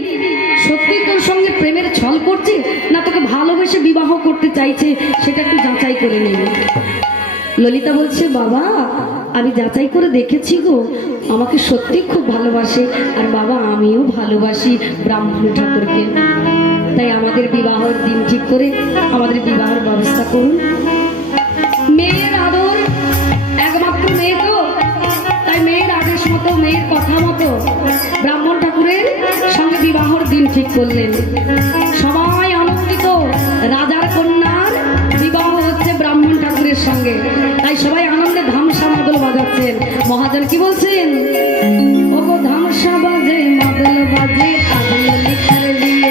সত্যি তোর সঙ্গে প্রেমের ছল করছে না তোকে ভালোবেসে বিবাহ করতে চাইছে, সেটা একটু যাচাই করে নিবি। ললিতা বলছে, বাবা, আমি যাচাই করে দেখেছি গো, আমাকে সত্যি খুব ভালোবাসে, আর বাবা আমিও ভালোবাসি ব্রাহ্মণ ঠাকুরকে। তাই আমাদের বিবাহের দিন ঠিক করে আমাদের বিবাহের ব্যবস্থা করুন। মেয়ের আদর, একমাত্র মেয়ে তো, তাই মেয়ের আদেশ মতো, মেয়ের কথা মতো ব্রাহ্মণ ঠাকুরের সঙ্গে বিবাহের দিন ঠিক করলেন। সবাই আনন্দিত, রাজার কন্যার বিবাহ হচ্ছে ব্রাহ্মণ ঠাকুরের সঙ্গে। তাই সবাই আনন্দে ধামসা মাদল বাজাচ্ছেন। মহাজন কি বলছেন? ও গো ধামসা বাজে মাদল বাজে আদল লিখার দিয়ে,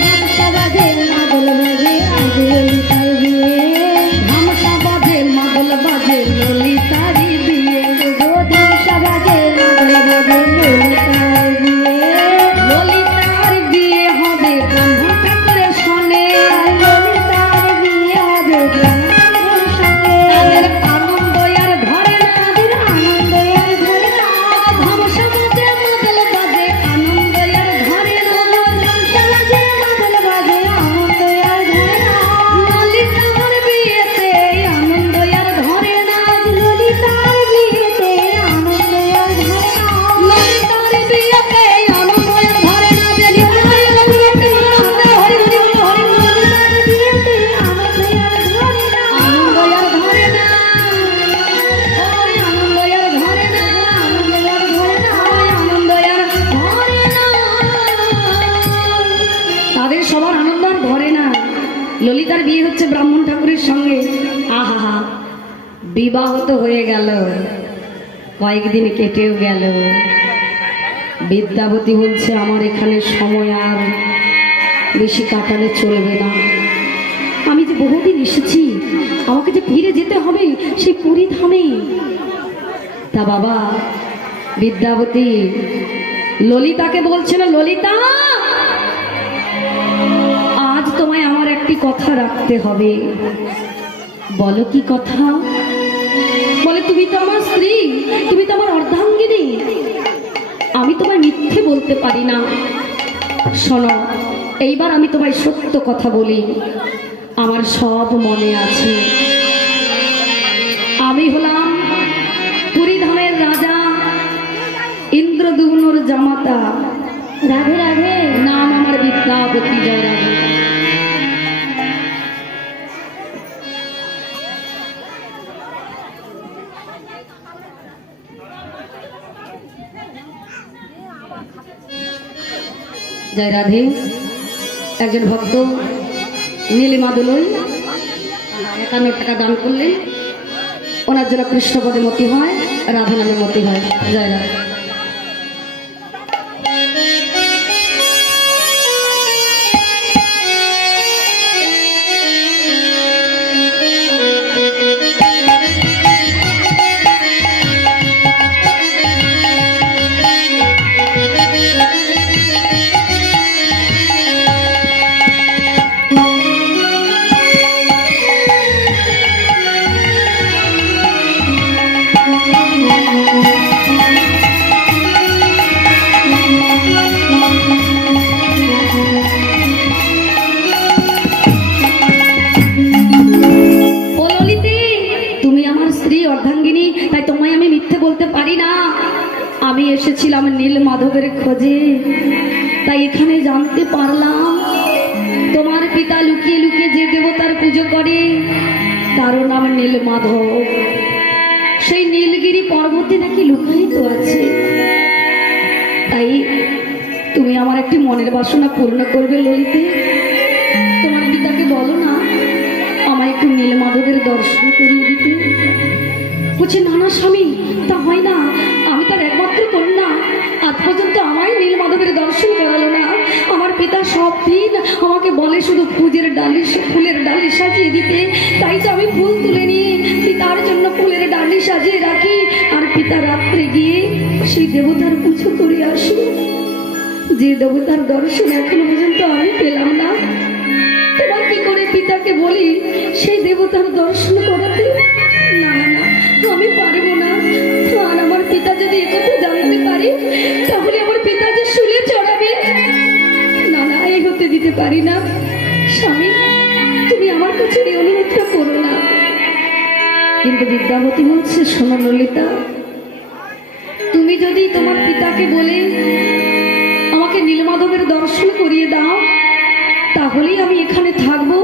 ধামসা বাজে মাদল বাজে আদল লিখার দিয়ে, ধামসা বাজে মাদল বাজে ললিতারি দিয়ে, ধামসা বাজে মাদল বাজে ললিতার দিয়ে, ললিতার বিয়ে হবে ব্রাহ্মণ ঠাকুরের সনে, ললিতার বিয়ে হবে ব্রাহ্মণ সনে। তাদের আনন্দ আর ধরে না, আনন্দ আর ধরে না, ধামসা বাজে মাদল বাজে আনন্দ আর ধরে না, ধামসা বাজে মাদল বাজে আনন্দ আর ধরে না, ললিতার বিয়েতে আনন্দ আর ধরে না, ললিতার বিয়েতে আনন্দ আর ধরে না, ললিতার বিয়েতে আনন্দ আর ধরে না, ললিতার বিয়েতে আনন্দ হরি হরি হরি, ললিতার বিয়েতে আনন্দ আর ধরে না, আনন্দ আর ধরে না, ওই আনন্দ আর ধরে না, আনন্দ আর ধরে না, আনন্দ আর ধরে না। তাদের সবার আনন্দ আর ধরে না। ললিতার বিয়ে হচ্ছে ব্রাহ্মণ ঠাকুরের সঙ্গে। আহা, বিবাহ তো হয়ে গেল, কয়েকদিন কেটেও গেল। বিদ্যাপতি বলছে, আমার এখানে সময় আর বেশি কাটালে চলবে না, আমি যে বহুদিন এসেছি, আমাকে যে ফিরে যেতে হবে সেই পুরী ধামে। তা বাবা বিদ্যাপতি ললিতাকে বলছে না, ললিতা, আজ তোমায় আমার একটি কথা রাখতে হবে। বলো কি কথা? বলে, তুমি তো আমার স্ত্রী, তুমি তো আমার অর্ধাঙ্গিনী, আমি তোমায় মিথ্যে বলতে পারি না। শোনো, এইবার আমি তোমায় সত্য কথা বলি, আমার সব মনে আছে। আমি হলাম পুরীধামের রাজা ইন্দ্রদুম্নুর জামাতা। রাধে রাধে। নাম আমার বিদ্যাপতি। জয় রাধে। জয় রাধে। একজন ভক্ত নীলিমা দোলই 51 টাকা দান করলেন, ওনার জন্য কৃষ্ণপদে মতি হয়, রাধা নামে মতি হয়। জয় রাধে। আমি এসেছিলাম নীল মাধবের খোঁজে, তাই এখানে জানতে পারলাম তোমার পিতা লুকিয়ে লুকিয়ে যে দেবতার পুজো করে তারও নাম নীল মাধব। সেই নীলগিরি পর্বতে নাকি লুকায়িত আছে। তাই তুমি আমার একটি মনের বাসনা পূর্ণ করবে ললিতে। তোমার পিতাকে বলো না আমায় একটু নীল মাধবের দর্শন করিয়ে দিতে। বলছে না না স্বামী, তা হয় না, আমি তার একমাত্র কন্যা, আজ পর্যন্ত আমায় নীল মাধবের দর্শন করালো না। আমার পিতা সব দিন আমাকে বলে শুধু ফুলের ডালি সাজিয়ে দিতে, তাই তো আমি ফুল তুলে নিয়ে পিতার জন্য ফুলের ডালি সাজিয়ে রাখি, আর পিতা রাত্রে গিয়ে সেই দেবতার পুজো করে আসি। যে দেবতার দর্শন এখনো পর্যন্ত আমি পেলাম না, তোমার কি করে পিতাকে বলি সেই দেবতার দর্শন করাতে? না না, আমি পারবো না। আর আমার পিতা যদি একথা জানতে পারে তাহলে আমার পিতা যে শুলে চড়াবে। না না, এই হতে দিতে পারি না। স্বামী, তুমি আমার কাছে এই অনুরোধটা করো না। কিন্তু বিদ্যাপতি বলছে, শোনো ললিতা, তুমি যদি তোমার পিতাকে বলে আমাকে নীলমাধবের দর্শন করিয়ে দাও তাহলেই আমি এখানে থাকবো,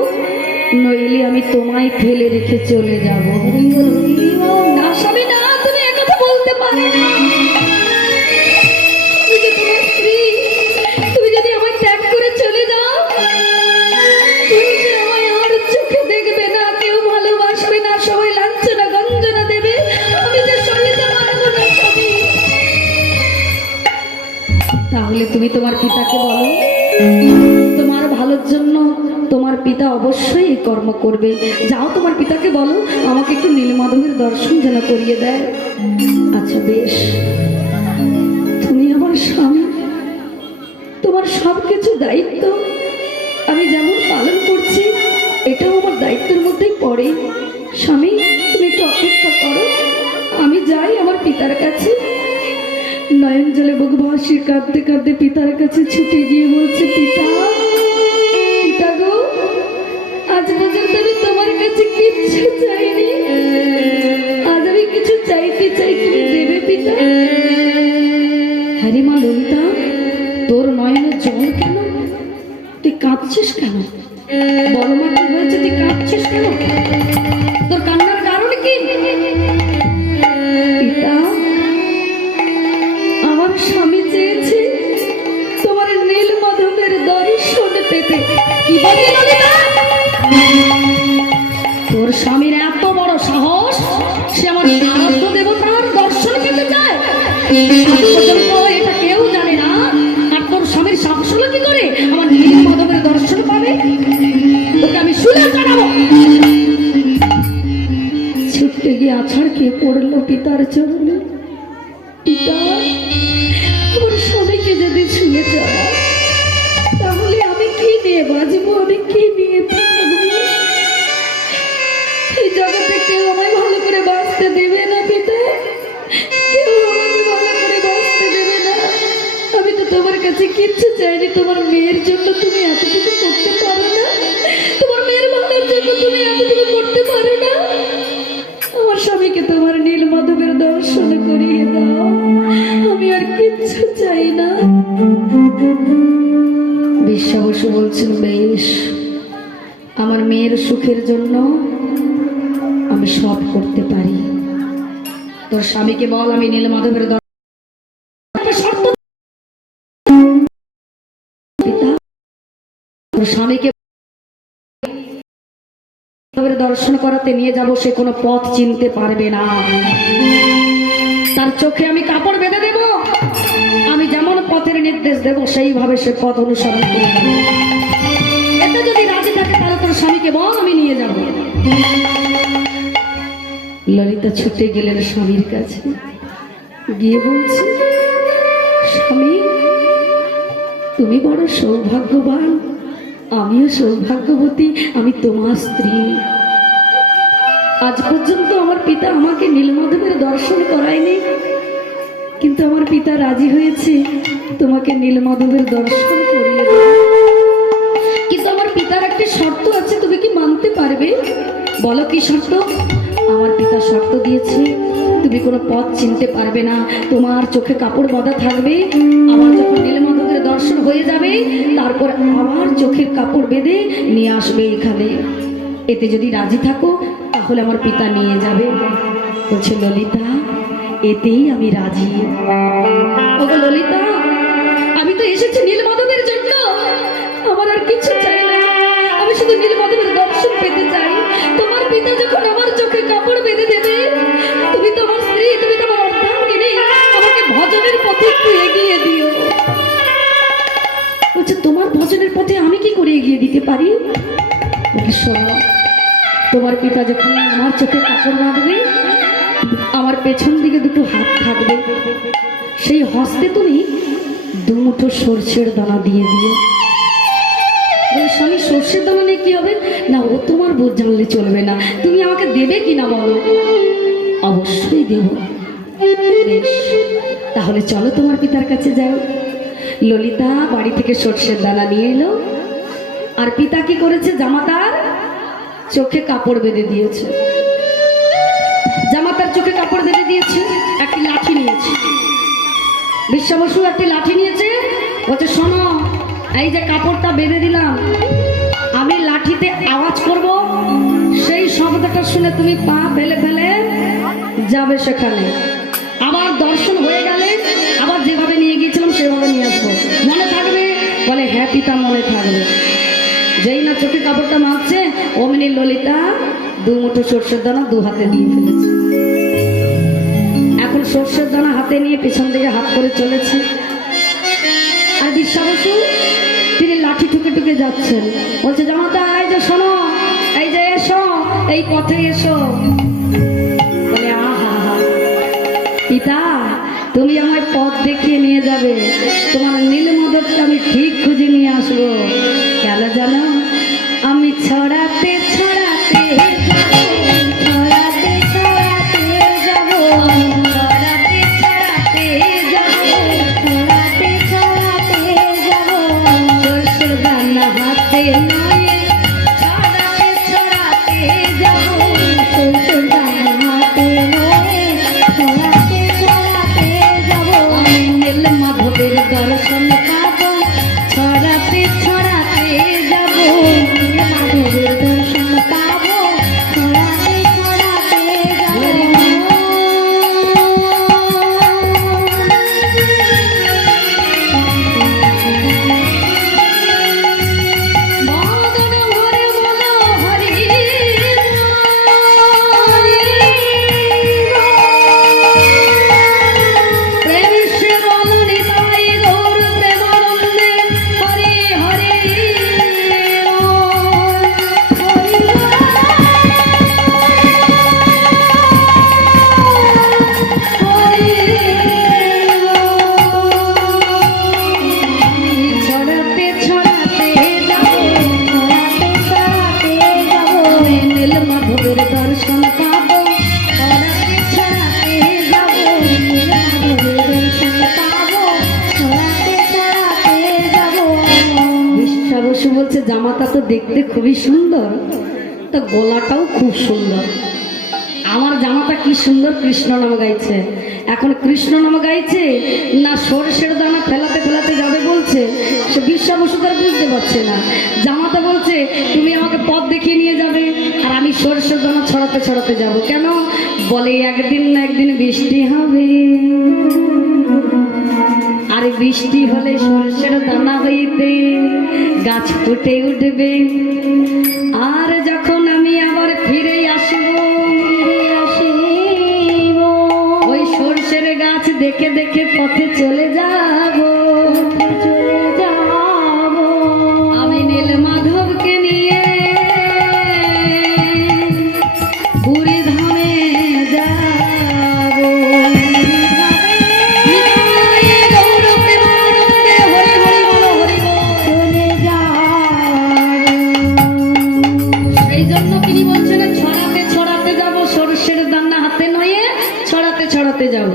নইলে আমি তোমায় ফেলে রেখে চলে যাব। না স্বামী না, তুমি একথা বলতে পারো না। আমি তো তোমার স্ত্রী, তুমি যদি আমায় ত্যাগ করে চলে যাও, তুমি যে আমায় আর চোখে দেখবে না, কেউ ভালোবাসবে না, সবাই লাঞ্ছনা গঞ্জনা দেবে, আমি যে সহিতে পারবো না স্বামী। তাহলে তুমি তোমার পিতাকে বলো, তোমার ভালোর জন্য তোমার পিতা অবশ্যই এই কর্ম করবে। যাও তোমার পিতাকে বলো আমাকে একটু নীলমাধবের দর্শন যেন করিয়ে দেয়। আচ্ছা বেশ, তুমি আমার স্বামী, তোমার সব কিছু দায়িত্ব আমি যেমন পালন করছি এটাও আমার দায়িত্বের মধ্যেই পড়ে। স্বামী, তুমি একটু অপেক্ষা করো, আমি যাই আমার পিতার কাছে। নয়ন জলে বুক ভাসিয়ে কাঁদতে কাঁদতে পিতার কাছে ছুটে গিয়ে বলছে, পিতা, পিতা গো, আজ পর্যন্ত আমি তোমার কাছে কিচ্ছু চাইনি, আজ আমি কিছু চাইতে চাই, তুমি দেবে পিতা? হ্যাঁ মা ললিতা, তোর নয়নে জল কেন? তুই কাঁদছিস কেন? বড় মা কি হয়েছে, তুই কাঁদছিস কেন? তোর কান্নার কারণ কি? পিতা, আমার স্বামী চেয়েছে তোমার নীল মাধবের দর্শন পেতে। কি বলি ললিতা? তোর স্বামীর এত বড় সাহস, সে আমার আরাধ্য দেবতার দর্শন পেতে চায়? এটা কেউ জানে না। আর তোর স্বামীর সাহস হলো কি করে আমার নীল মাধবের দর্শন পাবে? ওকে আমি শুনে জানাবো। ছুটতে গিয়ে আছাড় খেয়ে পড়লো পিতার চরণে। পিতা, আমার স্বামীকে যদি শুনে চড়া তাহলে আমি কি নিয়ে বাঁচবো, আমি কি নিয়ে থাকবো? এই জগতে কেউ আমায় ভালো করে বাঁচতে দেবে না পিতা, কেউ আমাকে ভালো করে বাঁচতে দেবে না। আমি তো তোমার কাছে কিচ্ছু চাইনি, তোমার মেয়ের জন্য তুমি এতটুকু করতে পারো না? তোমার মেয়ের ভালোর জন্য তুমি এতটুকু করতে পারো না? আমার স্বামীকে তোমার নীল মাধবের দর্শন করিয়ে দাও, আমি আর কিচ্ছু চাই না। বিশ্বা বসু বলছেন, বেশ, আমার মেয়ের সুখের জন্য আমি সব করতে পারি। তোর স্বামীকে বল আমি নীল মাধবের স্বামীকে দর্শন করাতে নিয়ে যাব, সে কোনো পথ চিনতে পারবে না। তার চোখে আমি কাপড় বেঁধে দেব, আমি যেমন পথের নির্দেশ দেব সেইভাবে সে পথ অনুসরণ করবে। এতে যদি রাজি থাকে তাহলে তোর স্বামীকে বল আমি নিয়ে যাব। ললিতা ছুটে গেলেন স্বামীর কাছে, গিয়ে বলছে, স্বামী তুমি বড় সৌভাগ্যবান, আমিও সৌভাগ্যবতী, আমি তোমার স্ত্রী। আজ পর্যন্ত আমার পিতা আমাকে নীলমাধবের দর্শন করায়নি, কিন্তু আমার পিতা রাজি হয়েছে তোমাকে নীলমাধবের দর্শন করিয়ে দেবে। কিন্তু আমার পিতার একটি শর্ত আছে, তুমি কি মানতে পারবে? বলো কি শর্ত? আমার পিতা শর্ত দিয়েছে তুমি কোনো পথ চিনতে পারবে না, তোমার চোখে কাপড় বাঁধা থাকবে, আমার যখন নীলমাধবের দর্শন হয়ে যাবে তারপর আমার চোখের কাপড় বেঁধে নিয়ে আসবে এখানে। এতে যদি রাজি থাকো তাহলে আমার পিতা নিয়ে যাবে। বলছে, ললিতা এতেই আমি রাজি। ওগো ললিতা, আমি তো এসেছি নীলমাধবের জন্য, আমার আর কিছু চাই না, আমি শুধু নীলমাধবের দর্শন পেতে চাই। তোমার পিতা যখন আমার চোখে কাপড় বেঁধে দেবে, তুমি তো আমার স্ত্রী, তুমি তো আমার অর্ধাঙ্গিনী, আমাকে ভজনের পথে একটু এগিয়ে দিও। বলছে, তোমার ভজনের পথে আমি কি করে এগিয়ে দিতে পারি? শোনো, তোমার পিতা যখন আমার চোখে কাপড় বাঁধবে, আমার পেছন দিকে দুটো হাত থাকবে, সেই হস্তে তুমি দুমুঠো সর্ষের দানা দিয়ে দিও। স্বামী সর্ষের দানা নিয়ে কি হবে? না, ও তোমার বোধ জানলে চলবে না, তুমি আমাকে দেবে কিনা বলো? অবশ্যই দেব। বেশ, তাহলে চলো তোমার পিতার কাছে যাও। ললিতা বাড়ি থেকে সর্ষের দানা নিয়ে এলো, আর পিতা কি করেছে? জামাতার চোখে কাপড় বেঁধে দিয়েছে। জামাতার চোখে কাপড় বেঁধে দিয়েছে, একটি লাঠি নিয়েছে। বিশ্বা বসু একটি লাঠি নিয়েছে, বলছে, শোনো, এই যে কাপড়টা বেঁধে দিলাম, আমি লাঠিতে আওয়াজ করব, সেই শব্দটা শুনে তুমি পা ফেলে ফেলে যাবে সেখানে। আবার দর্শন হয়ে গেলে আবার যেভাবে নিয়ে গিয়েছিলাম সেভাবে নিয়ে আসবো, মনে থাকবে? বলে, হ্যাঁ পিতা, মনে থাকবে। যেই না চোখে কাপড়টা মারছে, অমনি ললিতা দুমুঠো সর্ষের দানা দু হাতে দিয়ে ফেলেছে। এখন সর্ষের দানা হাতে নিয়ে পেছন দিকে হাত করে চলেছে, আর বিশ্বা বসু তিনি লাঠি ঠুকে ঠুকে যাচ্ছেন। বলছে, জামাতা এই যে শোনো, এই যে এসো, এই পথে এসো। বলে, আহা পিতা, তুমি আমায় পথ দেখিয়ে নিয়ে যাবে, তোমার নীলমাধবকে আমি ঠিক খুঁজে নিয়ে আসবো। কেন জানো? আমি ছড়াতে ছড়াতে ছড়াতে ছড়াতে যাব, ছড়াতে ছড়াতে যাব, ছড়াতে ছড়াতে যাব, সর্ষের দানা হাতে নয়, ছড়াতে ছড়াতে যাব, সর্ষের দানা হাতে নয়, ছড়াতে ছড়াতে যাব, আমি নীলমাধবের দর্শন পাবো, ছড়াতে ছড়াতে দেখতে খুবই সুন্দর, তো গলাটাও খুব সুন্দর। আমার জামাটা কি সুন্দর কৃষ্ণ নাম গাইছে। এখন কৃষ্ণ নাম গাইছে না সরষের দানা ফেলাতে ফেলাতে যাবে বলছে, সে বিশ্বা বসু তার বুঝতে পারছে না। জামাতা বলছে তুমি আমাকে পথ দেখিয়ে নিয়ে যাবে, আর আমি সরষের দানা ছড়াতে ছড়াতে যাব। কেন? বলে একদিন না একদিন বৃষ্টি হবে, আর বৃষ্টি হলে সরষের দানা হইতে গাছ ফুটে উঠবে, আর যখন আমি আবার ফিরে আসব ওই সরষের গাছ দেখে দেখে পথে চলে যাব। আমি নীল মাধবকে নিয়ে পুরী ধামে যাব। এই জন্য তিনি বলছেন ছড়াতে ছড়াতে যাব, সরষের দানা হাতে নয়ে ছড়াতে ছড়াতে যাব।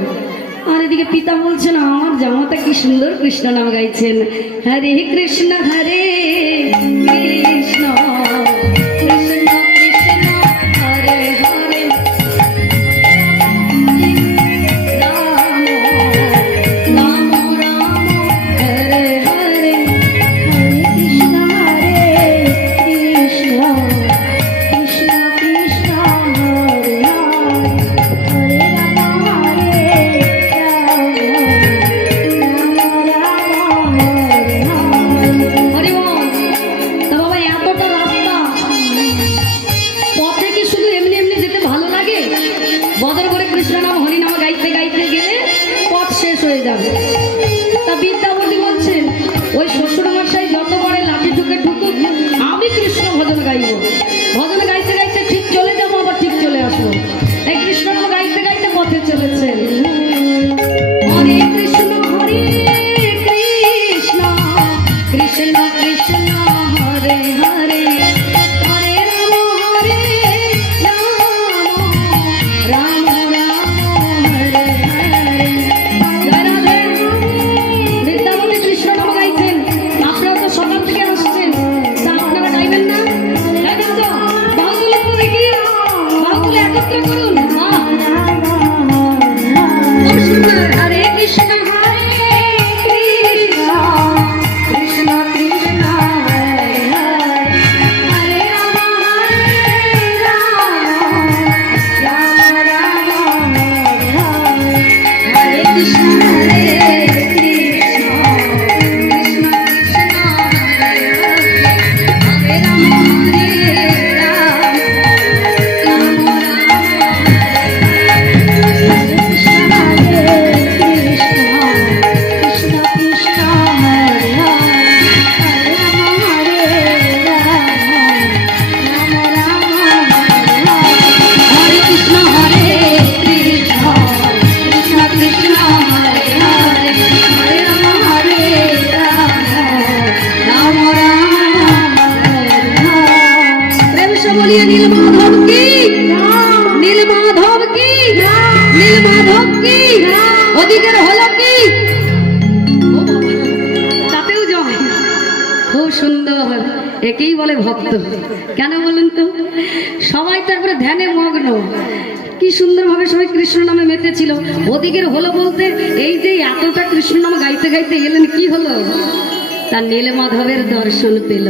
আর এদিকে পিতা বলছেন আমার জামাতা কি সুন্দর কৃষ্ণ নাম গাইছেন। হরে কৃষ্ণ হরে কৃষ্ণ কৃষ্ণ কৃষ্ণ হরে হরে রাম রাম রাম হরে হরে হরে কৃষ্ণ হরে কৃষ্ণ কৃষ্ণ কৃষ্ণ হরে হরে হরে রাম হরে রাম রাম রাম হরে হরে। তা বাবা এতটা রাস্তা পথে কি শুধু এমনি এমনি যেতে ভালো লাগে? বদর করে কৃষ্ণ নাম হরি নাম গাইতে গাইতে গেলে পথ শেষ হয়ে যাবে। তা বিদ্যাপতি বলছেন ওই শ্বশুরমশাই যত করে লাঠি ঠুকে ঠুকুক, আমি কৃষ্ণ ভজন গাইব। ভজন গাইতে গাইতে ঠিক চলে যাবো, আবার ঠিক চলে আসবো। এই কৃষ্ণ নাম গাইতে গাইতে পথে চলেছেন। হরে কৃষ্ণ কৃষ্ণ কৃষ্ণ কৃষ্ণ হরে হরে হরে রাম রাম রাম হরে হরে। জয় রাধে। বিদ্যাপতি কৃষ্ণ নাম গাইছেন, আপনারা তো সকাল থেকে আসছেন, তা আপনারা গাইবেন না? গাইবেন তো? বাহু তুলুন তো দেখি, বাহু তুলে একত্র করুন। খুব সুন্দর। হরে কৃষ্ণ কৃষ্ণ কৃষ্ণ কৃষ্ণ হরে হরে হরে রাম রাম রাম হরে হরে হরে কৃষ্ণ হরে কৃষ্ণ কৃষ্ণ কৃষ্ণ হরে হরে হরে রাম রাম রাম হরে কৃষ্ণ হরে কৃষ্ণ কৃষ্ণ কৃষ্ণ হরে হরে হরে রাম রাম রাম হরে কৃষ্ণ হরে কৃষ্ণ কৃষ্ণ কৃষ্ণ হরে হরে হরে রাম রাম রাম প্রেম से बोलिए नील माधव की, নীল মাধব কি, নীল মাধব কি, অধিকার হলো কি। ও বাবা, তাতেও জয়। খুব সুন্দর, একেই বলে ভক্ত। কেন বলেন তো? সবাই তারপরে ধ্যানে মগ্ন, কি সুন্দরভাবে সবাই কৃষ্ণ নামে মেতেছিল। ওদিকের হলো বলতে এই যে এতটা কৃষ্ণ নাম গাইতে গাইতে এলেন, কি হলো? তার নীল মাধবের দর্শন পেল।